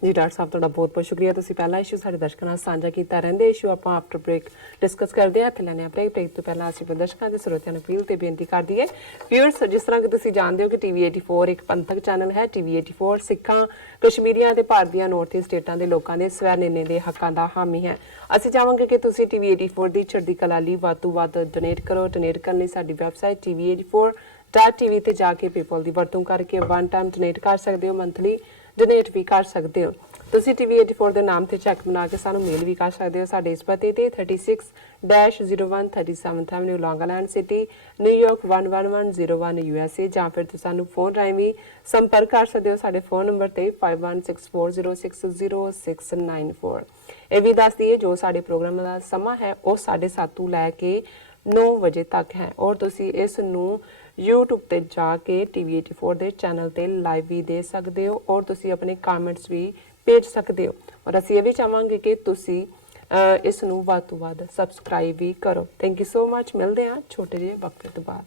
ਜੀ ਡਾਕਟਰ ਸਾਹਿਬ ਤੁਹਾਡਾ ਬਹੁਤ ਬਹੁਤ ਸ਼ੁਕਰੀਆ, ਤੁਸੀਂ ਪਹਿਲਾ ਇਸ਼ੂ ਸਾਡੇ ਦਰਸ਼ਕਾਂ ਨਾਲ ਸਾਂਝਾ ਕੀਤਾ। ਰਹਿੰਦੇ ਇਸ਼ੂ ਆਪਾਂ ਆਫਟਰ ਬ੍ਰੇਕ ਡਿਸਕਸ ਕਰਦੇ ਹਾਂ। ਲੈਣੇ ਆ ਬ੍ਰੇਕ ਤੋਂ ਪਹਿਲਾਂ ਅਸੀਂ ਦਰਸ਼ਕਾਂ ਦੇ ਸਰੋਤਿਆਂ ਨੂੰ ਅਪੀਲ ਤੇ ਬੇਨਤੀ ਕਰਦੀ ਹੈ ਵਿਊਅਰਸ, ਜਿਸ ਤਰ੍ਹਾਂ ਕਿ ਤੁਸੀਂ ਜਾਣਦੇ ਹੋ ਕਿ TV 84 ਇੱਕ ਪੰਥਕ ਚੈਨਲ ਹੈ। TV 84 ਸਿੱਖਾਂ, ਕਸ਼ਮੀਰੀਆਂ ਤੇ ਭਾਰਤ ਦੀਆਂ ਨਾਰਥ ਈਸਟ ਸਟੇਟਾਂ ਦੇ ਲੋਕਾਂ ਦੇ ਸਵੈ ਨਿਰਣੇ ਦੇ ਹੱਕਾਂ ਦਾ ਹਾਮੀ ਹੈ। ਅਸੀਂ ਚਾਹਾਂਗੇ ਕਿ ਤੁਸੀਂ TV 84 ਦੀ ਚੜ੍ਹਦੀ ਕਲਾ ਲਈ ਵੱਧ ਤੋਂ ਵੱਧ ਡੋਨੇਟ ਕਰੋ। ਡੋਨੇਟ ਕਰਨ ਲਈ ਸਾਡੀ ਵੈਬਸਾਈਟ TV84.tv ਤੇ ਜਾ ਕੇ ਪੇਪਲ ਦੀ ਵਰਤੋਂ ਕਰਕੇ ਵਨ ਟਾਈਮ ਡੋਨੇਟ ਕਰ ਸਕਦੇ ਹੋ, ਮੰਥਲੀ ਡੋਨੇਟ ਵੀ ਕਰ ਸਕਦੇ ਹੋ। ਤੁਸੀਂ TV 84 ਦੇ ਨਾਮ ਤੇ ਚੈੱਕ ਬਣਾ ਕੇ ਸਾਨੂੰ ਮੇਲ ਵੀ ਕਰ ਸਕਦੇ ਹੋ ਸਾਡੇ ਇਸ ਪਤੇ ਤੇ 36-01 37th Avenue, Long Island City, New York 11101 USA, ਜਾਂ ਫਿਰ ਤੁਸੀਂ ਸਾਨੂੰ ਫੋਨ ਰਾਹੀਂ ਵੀ ਸੰਪਰਕ ਕਰ ਸਕਦੇ ਹੋ ਸਾਡੇ ਫੋਨ ਨੰਬਰ ਤੇ 5164060694। ਇਹ ਵੀ ਦੱਸ ਦਈਏ ਜੋ ਸਾਡੇ ਪ੍ਰੋਗਰਾਮ ਦਾ ਸਮਾਂ ਹੈ ਉਹ 7:30 ਤੋਂ ਲੈ ਕੇ 9 ਵਜੇ ਤੱਕ ਹੈ, ਔਰ ਤੁਸੀਂ ਇਸ ਨੂੰ YouTube ਤੇ ਜਾ ਕੇ TV 84 ਦੇ ਚੈਨਲ ਤੇ ਲਾਈਵ ਵੀ ਦੇ ਸਕਦੇ ਹੋ, ਔਰ ਤੁਸੀਂ ਆਪਣੇ ਕਮੈਂਟਸ ਵੀ ਭੇਜ ਸਕਦੇ ਹੋ। ਔਰ ਅਸੀਂ ਇਹ ਵੀ ਚਾਹਾਂਗੇ ਕਿ ਤੁਸੀਂ ਇਸ ਨੂੰ ਵੱਧ ਤੋਂ ਵੱਧ ਸਬਸਕ੍ਰਾਈਬ ਵੀ ਕਰੋ। Thank you so much. ਮਿਲਦੇ ਹਾਂ ਛੋਟੇ ਜਿਹੇ ਵਕਤ ਤੋਂ ਬਾਅਦ।